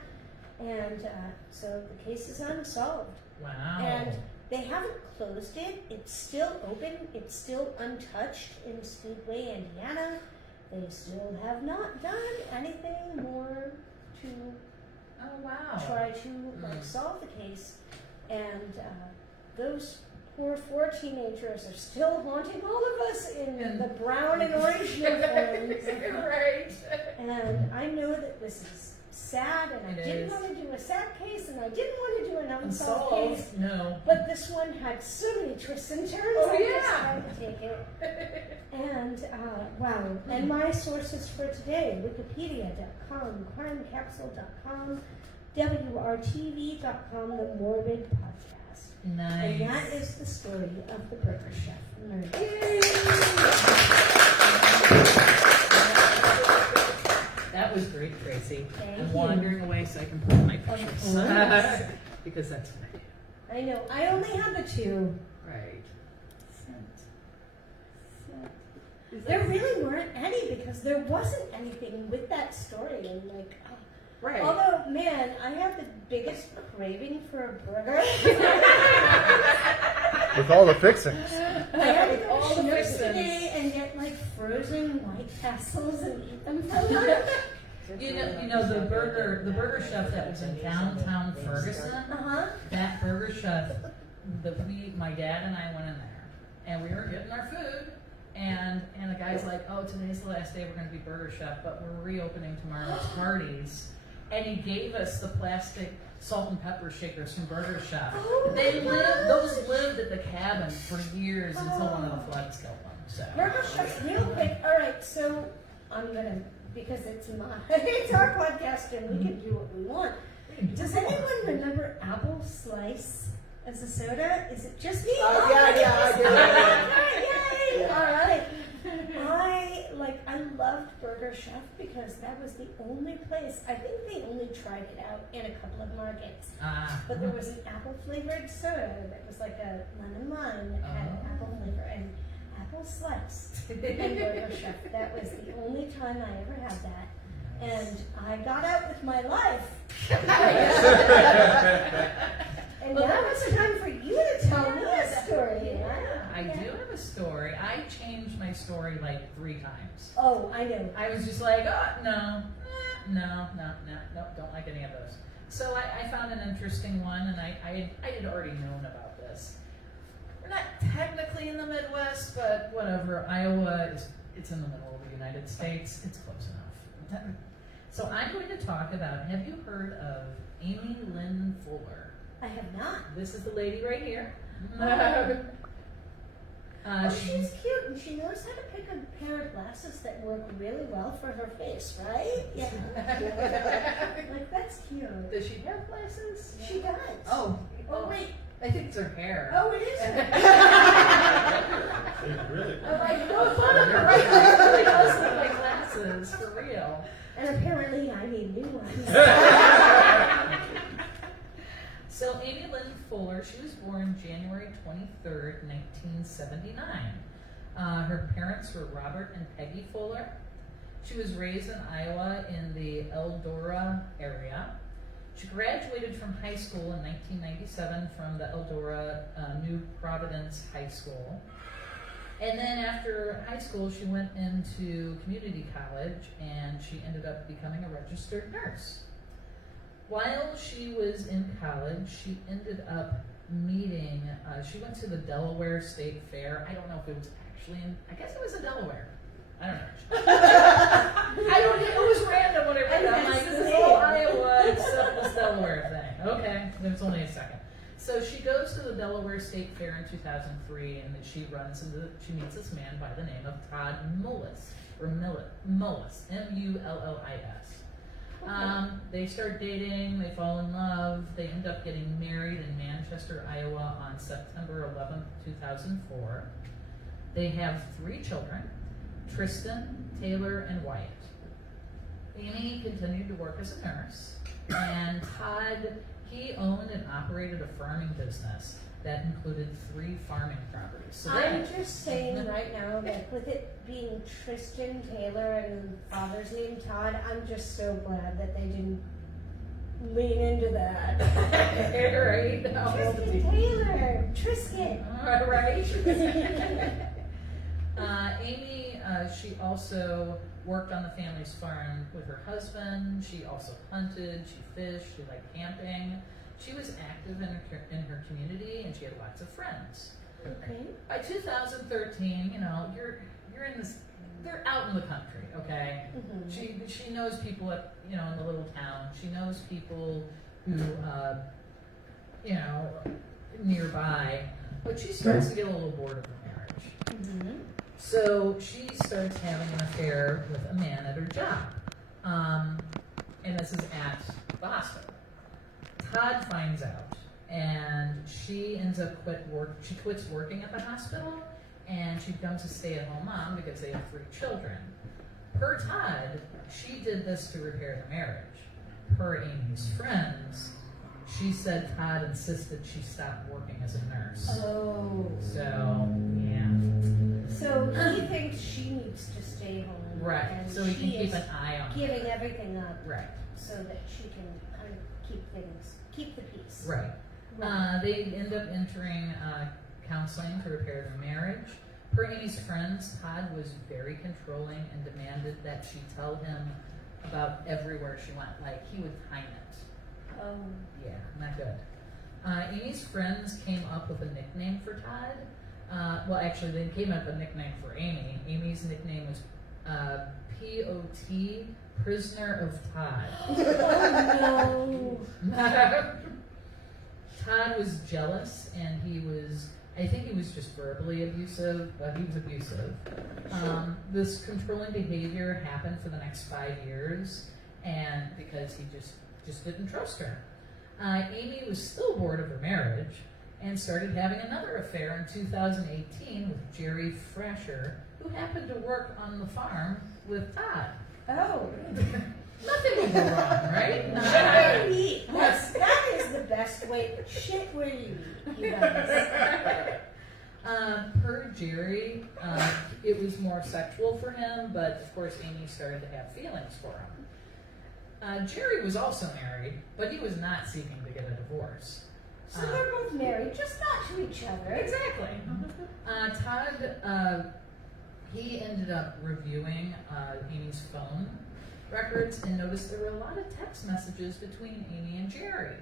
and so the case is unsolved. Wow. And they haven't closed it. It's still open. It's still untouched in Speedway, Indiana. They still have not done anything more to Oh, wow. try to like solve the case. And those poor 4 teenagers are still haunting all of us in the brown and orange uniforms. Right. And I know that this is sad, and I It didn't is. want to do a sad case, and I didn't want to do an unsolved case. No. But this one had so many twists and turns, Oh, I just yeah. had to take it. And, wow. And my sources for today, Wikipedia.com, CrimeCapsule.com, WRTV.com, The Morbid Podcast. And that Nice. is the story of the Burger Chef murder. That was great, Tracy. Thank I'm you. wandering away so I can put my pictures. course. Because that's what I do. I know, I only had the 2. Right. There really weren't any, because there wasn't anything with that story, and like, Right. although, man, I have the biggest craving for a burger. With all the fixings. I had to go All to the Schnucks fixins. today and get like frozen White Castles and eat them for lunch. You know the burger chef that was in downtown Ferguson. That burger chef, my dad and I went in there, and we were getting our food, and the guy's like, oh, today's the last day we're going to be Burger Chef, but we're reopening tomorrow at Smarties, and he gave us the plastic salt and pepper shakers from Burger Chef. Those lived at the cabin for years until one of the floods killed them. So. Burger Chef, real quick. All right, so I'm gonna, because it's our podcast and we can do what we want. Does anyone remember Apple Slice as a soda? Is it just me? Yeah, I do. Yay! All right. I loved Burger Chef because that was the only place, I think they only tried it out in a couple of markets. Ah. But there was an apple flavored soda that was like a lemon lime that had apple flavor and apple slice and burger chef. That was the only time I ever had that. And I got out with my life. And now it's time for you to tell me a story. I do have a story. I changed my story like 3 times. Oh, I know. I was just like, oh, no, don't like any of those. So I found an interesting one, and I had already known about this. We're not technically in the Midwest, but whatever. Iowa it's in the middle of the United States. It's close enough. So I'm going to talk about, have you heard of Amy Lynn Fuller? I have not. This is the lady right here. She's cute, and she knows how to pick a pair of glasses that work really well for her face, right? Yeah. Like, that's cute. Does she have glasses? She does. Oh, Wait. I think it's her hair. Oh, it is her. Really? I'm like, no fun of her, right? It really does look like glasses, for real. And apparently I need new ones. So Amy Lynn Fuller, she was born January 23rd, 1979. Her parents were Robert and Peggy Fuller. She was raised in Iowa in the Eldora area. She graduated from high school in 1997 from the Eldora New Providence High School. And then after high school, she went into community college, and she ended up becoming a registered nurse. While she was in college, she ended up meeting, she went to the Delaware State Fair. I don't know if it was actually I guess it was in Delaware. I don't know. It was random when I read it. I'm like, this is all Iowa except this Delaware thing. Okay, it was only a second. So she goes to the Delaware State Fair in 2003, and then she meets this man by the name of Todd Mullis, Mullis, M-U-L-L-I-S. They start dating, they fall in love, they end up getting married in Manchester, Iowa on September 11th, 2004. They have 3 children, Tristan, Taylor, and Wyatt. Amy continued to work as a nurse, and Todd, he owned and operated a farming business that included 3 farming properties. So I'm just saying right now that with it being Tristan Taylor and father's name Todd, I'm just so glad that they didn't lean into that. Right? Tristan Taylor, Tristan. Right? Amy, she also worked on the family's farm with her husband. She also hunted, she fished, she liked camping. She was active in her community, and she had lots of friends. Okay. By 2013, you're in this. They're out in the country, okay. Mm-hmm. She knows people at in the little town. She knows people who nearby, but she starts to get a little bored of her marriage. Mm-hmm. So she starts having an affair with a man at her job, and this is at the hospital. Todd finds out, and she ends up She quits working at the hospital, and she becomes a stay-at-home mom because they have 3 children. Per Todd, she did this to repair the marriage. Per Amy's friends, she said Todd insisted she stop working as a nurse. Oh. So, yeah. So he thinks she needs to stay home. Right, and so he can she keep is an eye on her. giving everything up Right, so that she can kind of keep the peace. right. They end up entering counseling to repair their marriage. Per Amy's friends, Todd was very controlling and demanded that she tell him about everywhere she went. Like, he would time it. Oh. Yeah, not good. Amy's friends came up with a nickname for Todd. Well, actually, they came up with a nickname for Amy. Amy's nickname was P.O.T., Prisoner of Todd. Oh, no. Todd was jealous, and I think he was just verbally abusive, but he was abusive. This controlling behavior happened for the next 5 years, and because he just didn't trust her. Amy was still bored of her marriage and started having another affair in 2018 with Jerry Fresher, who happened to work on the farm with Todd. Oh. Nothing will go wrong, right? Shit where you eat. That is the best way. Shit where you eat, you guys. Per Jerry, it was more sexual for him, but of course Amy started to have feelings for him. Jerry was also married, but he was not seeking to get a divorce. So they're both married, just not to each other. Exactly. Todd, he ended up reviewing Amy's phone records and noticed there were a lot of text messages between Amy and Jerry.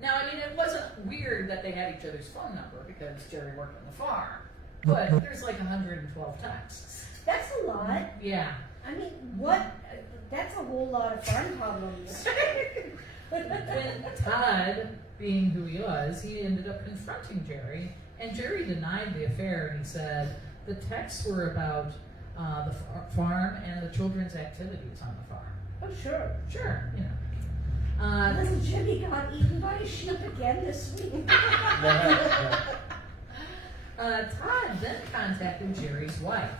Now, I mean, it wasn't weird that they had each other's phone number because Jerry worked on the farm, but there's like 112 texts. That's a lot. Yeah. I mean, what? That's a whole lot of farm problems. When Todd, being who he was, he ended up confronting Jerry, and Jerry denied the affair, and he said the texts were about the farm and the children's activities on the farm. Oh, sure. Sure, you know. Little Jimmy got eaten by a sheep again this week. Todd then contacted Jerry's wife.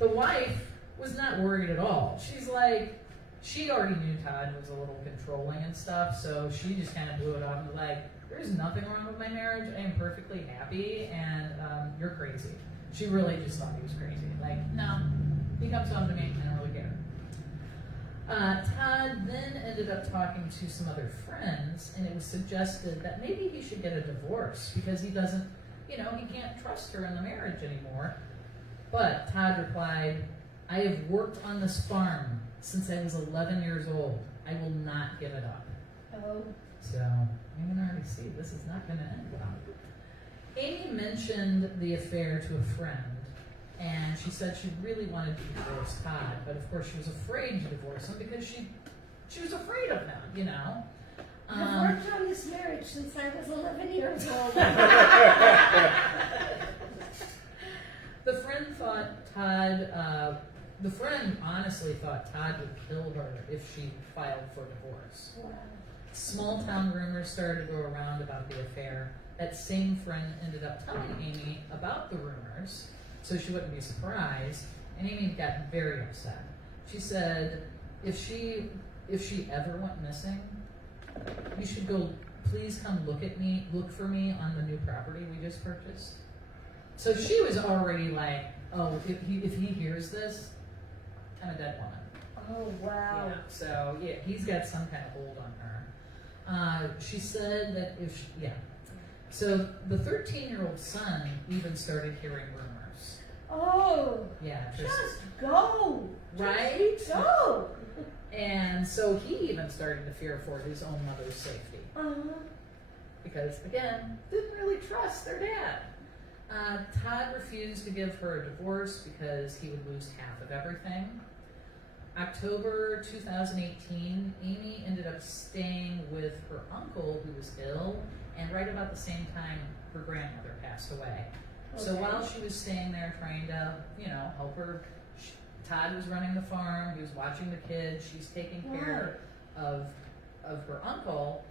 The wife was not worried at all. She's like, she already knew Todd was a little controlling and stuff, so she just kind of blew it off and was like, there's nothing wrong with my marriage. I am perfectly happy, and you're crazy. She really just thought he was crazy. Like, no, he comes home to me, I don't really care. Todd then ended up talking to some other friends, and it was suggested that maybe he should get a divorce because he doesn't, he can't trust her in the marriage anymore. But Todd replied, I have worked on this farm since I was 11 years old. I will not give it up. Oh. So, you can already see this is not going to end well. Amy mentioned the affair to a friend, and she said she really wanted to divorce Todd, but of course she was afraid to divorce him because she was afraid of him, I've worked on this marriage since I was 11 years old. The friend thought Todd, the friend honestly thought Todd would kill her if she filed for divorce. Wow. Small town rumors started to go around about the affair. That same friend ended up telling Amy about the rumors, so she wouldn't be surprised, and Amy got very upset. She said, if she ever went missing, you should please come look for me on the new property we just purchased. So she was already like, oh, if he hears this, I'm a dead woman. Oh, wow. Yeah, so yeah, he's got some kind of hold on her. She said that so the 13-year-old son even started hearing rumors. Oh. Yeah. Just go. Right? Just go. And so he even started to fear for his own mother's safety. Because, again, didn't really trust their dad. Todd refused to give her a divorce because he would lose half of everything. October 2018, Amy ended up staying with her uncle who was ill, and right about the same time, her grandmother passed away. Okay. So while she was staying there trying to, help her, Todd was running the farm, he was watching the kids, she's taking care of her uncle,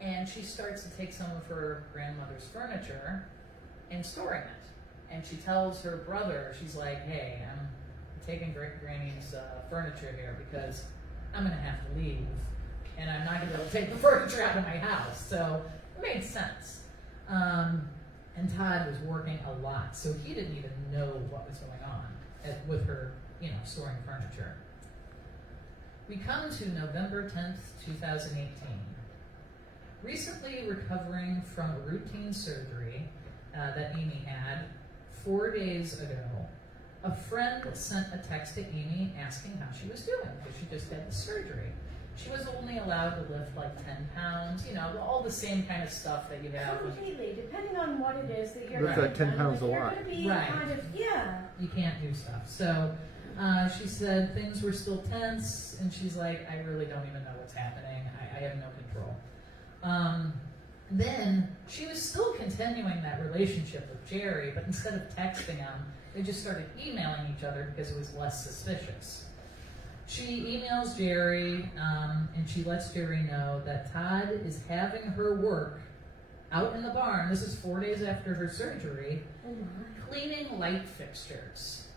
and she starts to take some of her grandmother's furniture and storing it. And she tells her brother, she's like, hey, I'm taking Granny's furniture here because I'm going to have to leave, and I'm not going to be able to take the furniture out of my house. So it made sense. And Todd was working a lot, so he didn't even know what was going on with her, storing furniture. We come to November 10th, 2018. Recently recovering from a routine surgery that Amy had 4 days ago, a friend sent a text to Amy asking how she was doing because she just had the surgery. She was only allowed to lift like 10 pounds, all the same kind of stuff that you have. Completely, depending on what it is that you're Looks like 10 pounds a lot. Right. Kind of, yeah. You can't do stuff. So she said things were still tense, and she's like, I really don't even know what's happening. I have no control. Then she was still continuing that relationship with Jerry, but instead of texting him, they just started emailing each other because it was less suspicious. She emails Jerry, and she lets Jerry know that Todd is having her work out in the barn. This is 4 days after her surgery, cleaning light fixtures.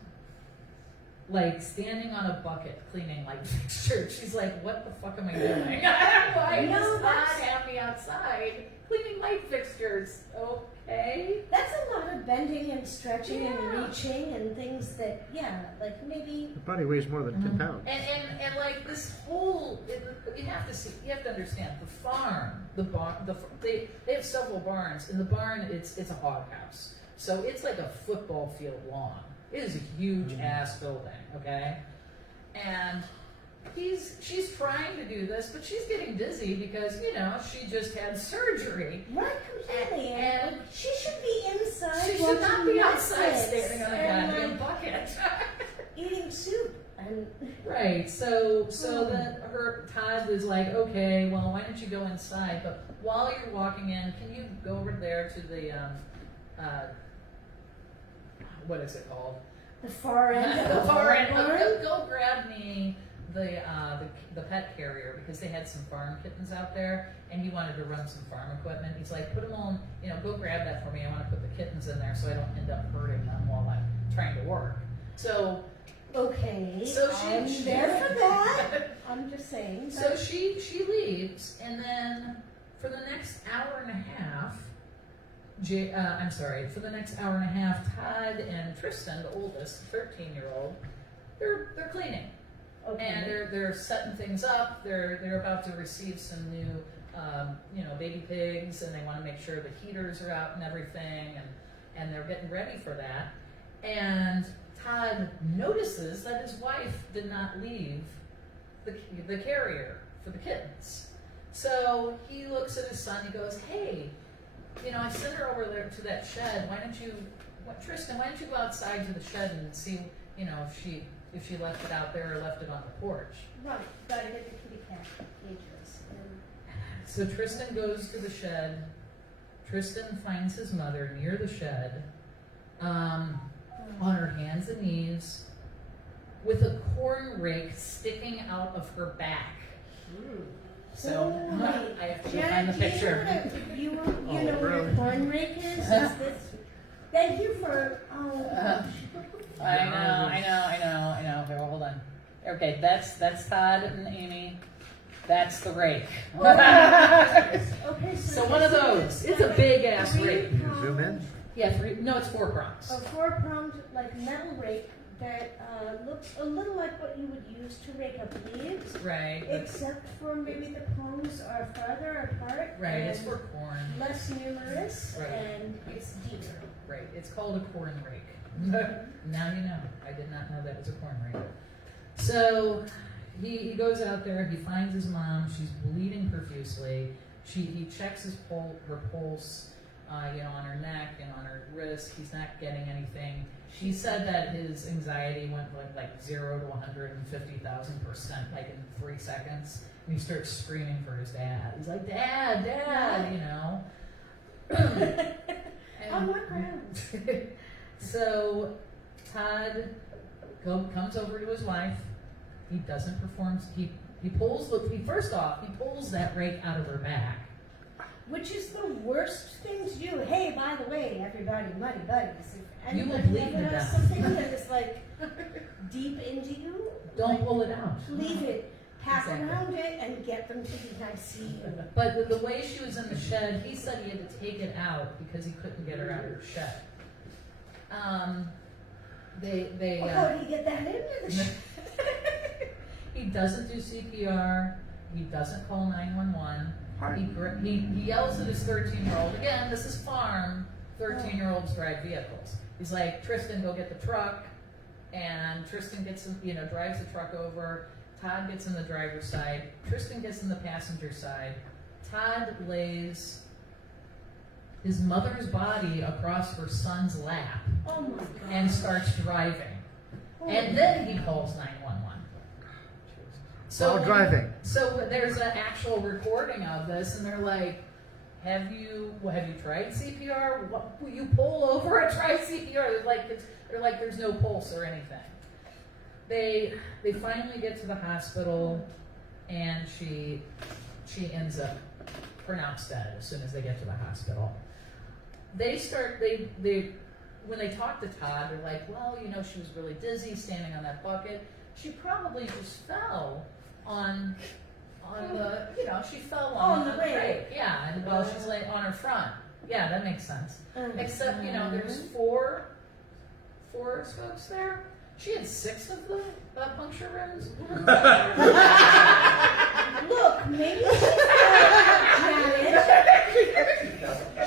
like standing on a bucket cleaning like fixtures. She's like, what the fuck am I doing? Why No, does God that's- have me outside cleaning light fixtures? Okay. That's a lot of bending and stretching Yeah. and reaching and things that, yeah, like maybe. The body weighs more than 10 pounds. And like this whole, you have to see, you have to understand the farm, the barn, they have several barns. In the barn, it's a hog house, so it's like a football field long. It is a huge ass building, okay? And she's trying to do this, but she's getting dizzy because she just had surgery. Right, completely. And she should be inside. She should not watching be outside Netflix standing on a and, goddamn bucket. eating soup. And Right. So then Todd is like, okay, well, why don't you go inside? But while you're walking in, can you go over there to the what is it called? the far end of The the far end. barn. Go grab me the pet carrier because they had some farm kittens out there, and he wanted to run some farm equipment. He's like, put them on, go grab that for me. I want to put the kittens in there so I don't end up hurting them while I'm trying to work. So Okay, So I'm she- there for that. I'm just saying. So she leaves, and then for the next hour and a half, for the next hour and a half, Todd and Tristan, the oldest, 13-year-old, they're cleaning, Okay. and they're setting things up. They're about to receive some new, baby pigs, and they want to make sure the heaters are out and everything, and they're getting ready for that. And Todd notices that his wife did not leave the carrier for the kittens. So he looks at his son, he goes, hey, I sent her over there to that shed. Tristan, why don't you go outside to the shed and see, if she left it out there or left it on the porch. Right, gotta get the kitty cat cages. So Tristan goes to the shed. Tristan finds his mother near the shed, on her hands and knees, with a corn rake sticking out of her back. So I have to go find the picture. You know where really? a corn rake is? Is this? Thank you for. I know. Okay, well, hold on. Okay, that's Todd and Amy. That's the rake. Okay, So one of those. It's a big ass rake. Can you zoom in? Yeah, it's 4 prongs. A 4-pronged, like metal rake that looks a little like what you would use to rake up leaves, Right. except for maybe the prongs are farther apart. Right. It's and for corn. less numerous, Right. and it's deeper. Right. It's called a corn rake. Now you know. I did not know that was a corn rake. So he goes out there. He finds his mom. She's bleeding profusely. He checks her pulse. On her neck and on her wrist. He's not getting anything. She said that his anxiety went like 0 to 150,000%, like in 3 seconds. And he starts screaming for his dad. He's like, Dad, On what grounds? So Todd comes over to his wife. He doesn't perform. He pulls that rake out of her back. Which is the worst thing to do. Hey, by the way, everybody, muddy buddies. If You will anybody bleed ever to has death. something that is like deep into you, Don't pull it out. leave it, pack Exactly. around it, and get them to the ICU. But the way she was in the shed, he said he had to take it out because he couldn't get her out of the shed. How do you get that into the shit? He doesn't do CPR. He doesn't call 911. He yells at his 13-year-old. Again, this is farm. 13-year-olds drive vehicles. He's like, Tristan, go get the truck. And Tristan gets, drives the truck over. Todd gets in the driver's side. Tristan gets in the passenger side. Todd lays his mother's body across her son's lap Oh my god. and starts driving. And then he calls 911. While driving. So there's an actual recording of this, and they're like, "Have you tried CPR? What, will you pull over and try CPR?" They're like, "There's no pulse or anything." They finally get to the hospital, and she ends up pronounced dead as soon as they get to the hospital. when they talked to Todd, they're like, well, you know, she was really dizzy standing on that bucket. She probably just fell on the, you know, she fell on the rake. Yeah, and while she's laying on her front. Yeah, that makes sense. Except, you know, there's four spokes there. She had 6 of the puncture wounds. Look, maybe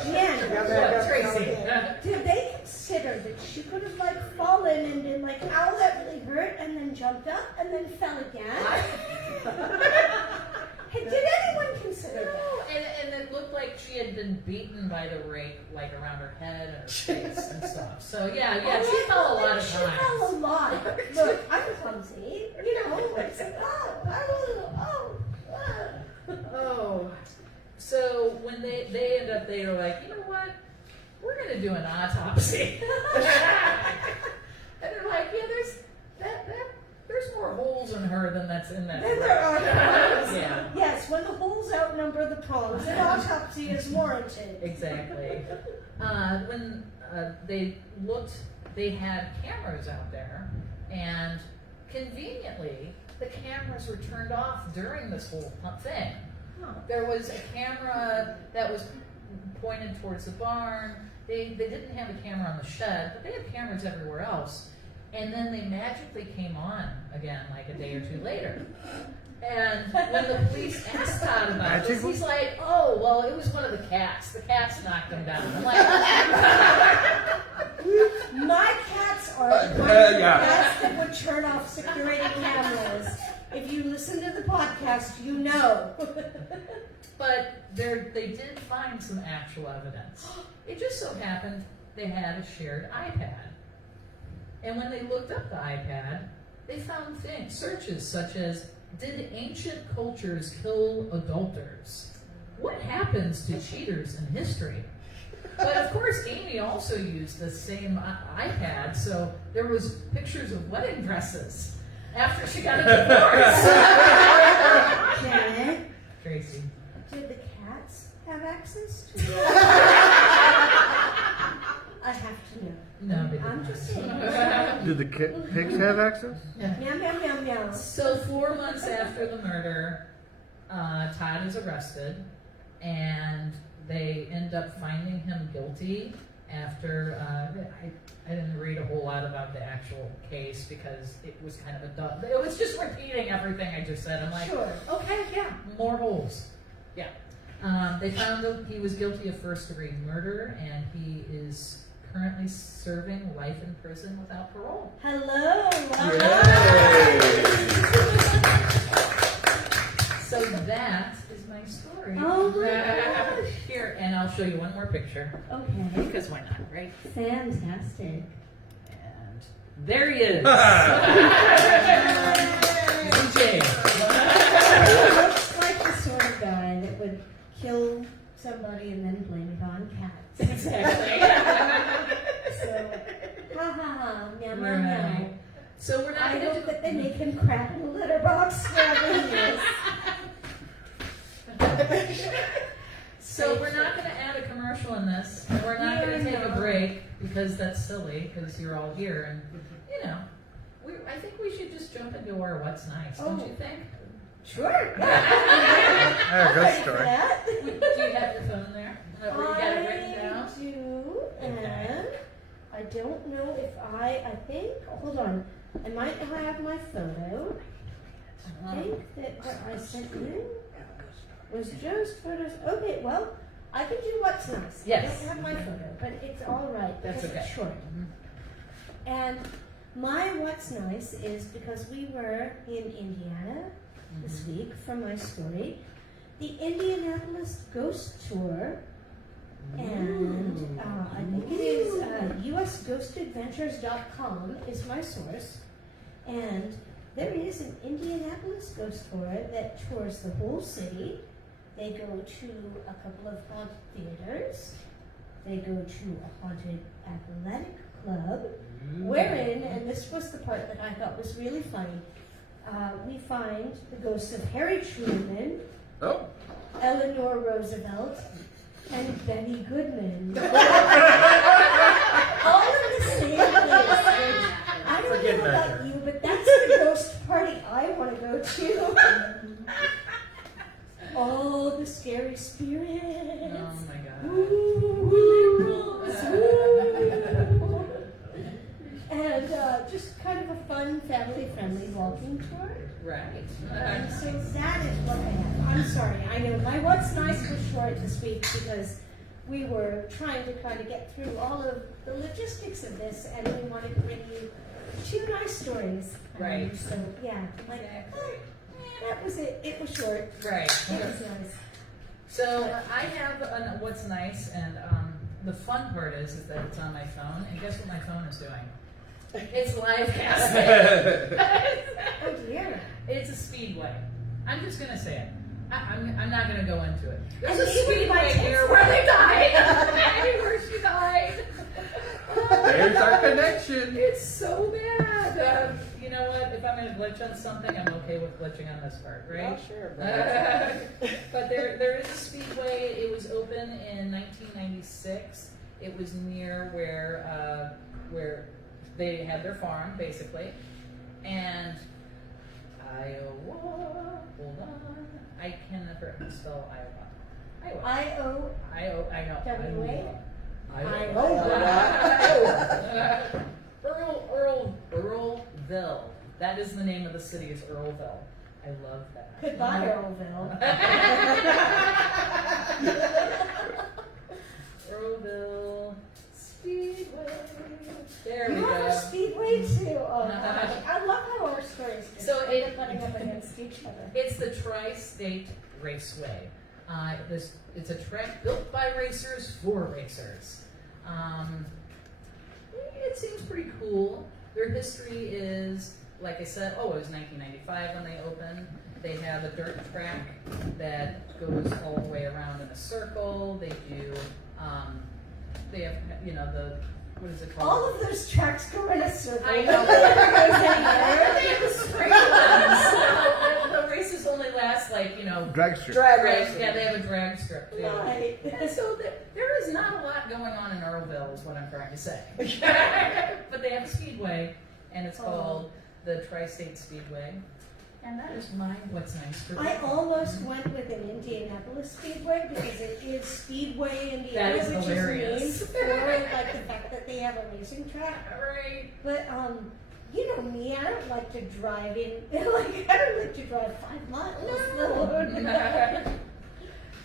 Janet, Tracy. did they consider that she could have like fallen and been like, ow, that really hurt, and then jumped up and then fell again? Hey, did anyone consider that? And it looked like she had been beaten by the rake, like around her head and her face and stuff. So yeah, she fell a lot of She times. fell a lot. Look, I'm clumsy. You know, it's like, Oh. So when they end up, they were like, you know what? We're gonna do an autopsy. And they're like, yeah, there's more holes in her than that's in that. Then there are prongs. Yeah. Yes, when the holes outnumber the prongs, an autopsy is warranted. Exactly. When they looked, they had cameras out there, and conveniently, the cameras were turned off during this whole thing. There was a camera that was pointed towards the barn. They didn't have a camera on the shed, but they had cameras everywhere else. And then they magically came on again, like a day or two later. And when the police asked Todd about this, he's like, oh, well, it was one of the cats. The cats knocked him down. I'm like, My cats are one of the Yeah. cats that would turn off security cameras. If you listen to the podcast, you know. but they did find some actual evidence. It just so happened they had a shared iPad. And when they looked up the iPad, they found searches such as, did ancient cultures kill adulterers? What happens to cheaters in history? But of course, Amy also used the same iPad, so there was pictures of wedding dresses after she got a divorce. Janet, Tracy. did the cats have access to it? I have to know. No, they I'm did just not. saying. Did the pigs have access? Meow, meow, meow, meow. So 4 months after the murder, Todd is arrested, and they end up finding him guilty after, I didn't read a whole lot about the actual case because it was kind of it was just repeating everything I just said. I'm like, Sure. okay, yeah, more holes. Yeah. They found that he was guilty of first-degree murder, and he is currently serving life in prison without parole. Hello. So that is my story. Oh my gosh. Here, and I'll show you one more picture. Okay. Because why not, right? Fantastic. And there he is. DJ. Looks like the sort of guy that would kill somebody and then blame it on cats. Exactly. So, ha ha ha, meow meow meow. Right. So we're not I going hope that they make him crap in a litter box wherever he is. So we're not going to add a commercial in this, and we're not going to take a break because that's silly because you're all here, and you know, I think we should just jump into our what's nice, don't you think? Sure. Good story. Do you have your phone there? You got it written down? I do, and I don't know if I think, hold on, I might have my photo. I think that what I sent you was just photos. Okay, well, I can do what's nice. Yes. I don't have my photo, but it's all right That's because it's okay. short. And my what's nice is because we were in Indiana this week for my story, the Indianapolis Ghost Tour, and I think it is usghostadventures.com is my source, and there is an Indianapolis Ghost Tour that tours the whole city. They go to a couple of haunted theaters. They go to a haunted athletic club, wherein, and this was the part that I thought was really funny, we find the ghosts of Harry Truman, Oh. Eleanor Roosevelt, and Benny Goodman. All in the and just kind of a fun, family-friendly walking tour. Right. And so that is what I have. I'm sorry, I know my what's nice was short this week because we were trying to kind of get through all of the logistics of this, and we wanted to bring you 2 nice stories. Right. So yeah, like Exactly. that was it. It was short. Right. It was nice. So I have what's nice, and the fun part is that it's on my phone, and guess what my phone is doing? It's live casting. Oh dear. It's a speedway. I'm just gonna say it. I'm not gonna go into it. There's And a even speedway my here kids where they died. Where she died. There's our connection. It's so bad. You know what? If I'm gonna glitch on something, I'm okay with glitching on this part, right? Oh, sure. But there is a speedway. It was open in 1996. It was near where they had their farm, basically. And Iowa. Hold on. I can never spell Iowa. Iowa. I know. W-A? Earlville. That is the name of the city. Is Earlville. I love that. Goodbye, Earlville. Earlville Speedway. There we You have a go. speedway too. Oh gosh. I love how our stories just So end up butting up against each other. It's the Tri-State Raceway. It's a track built by racers for racers. It seems pretty cool. Their history is, like I said, it was 1995 when they opened. They have a dirt track that goes all the way around in a circle. They do, they have, what is it called? All of those tracks go in a circle. I know. They have a straight line. The races only last Drag strip. Drag Right, racing. yeah, they have a drag strip too. Right. And so there is not a lot going on in Earlville, is what I'm trying to say. But they have a speedway, and it's called the Tri-State Speedway. And that is what's nice for I people. almost went with an Indianapolis Speedway because it is Speedway, Indiana, That is which hilarious. is named for like the fact that they have a racing track. Right. But you know me, I don't like to drive in. I don't like to drive 5 miles.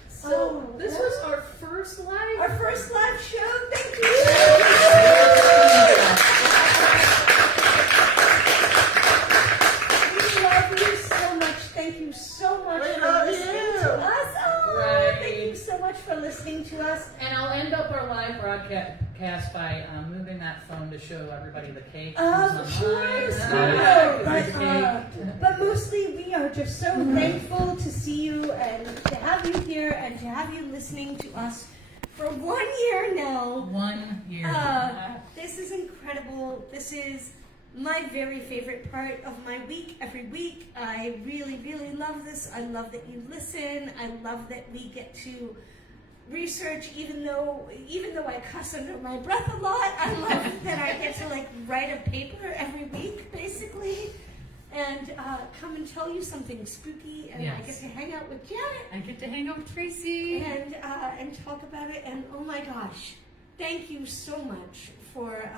So this was our first live. Our first live show. Thank you. We love you so much. Thank you so much We for love listening you. to us. Oh, Right. thank you so much for listening to us. And I'll end up our live broadcast by moving that phone to show everybody the cake. Of who's course, online. but mostly we are just so thankful to see you and to have you here and to have you listening to us for 1 year now. 1 year. This is incredible. This is my very favorite part of my week. Every week, I really, really love this. I love that you listen. I love that we get to research, even though I cuss under my breath a lot. I love that I get to write a paper every week, basically, and come and tell you something spooky. And I get Yes. to hang out with Janet I get to hang out with Tracy. and talk about it. And oh my gosh, thank you so much for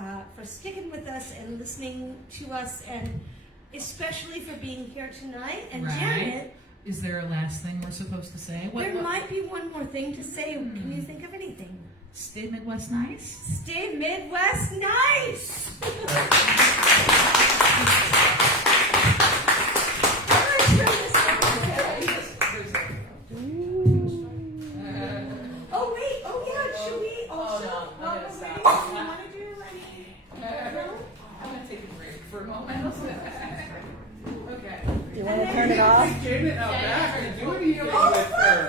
sticking with us and listening to us, and especially for being here tonight. And Right. Janet, Is there a last thing we're supposed to say? there might be one more thing to say. Can you think of anything? Stay Midwest nice. Stay Midwest nice. Oh wait, oh yeah, should we also no, I'm walk gonna away? stop. Do you want to do any? No? I'm gonna take a break for a moment. Okay. Do you want to turn it off? Janet out back to do anything Oh, with her.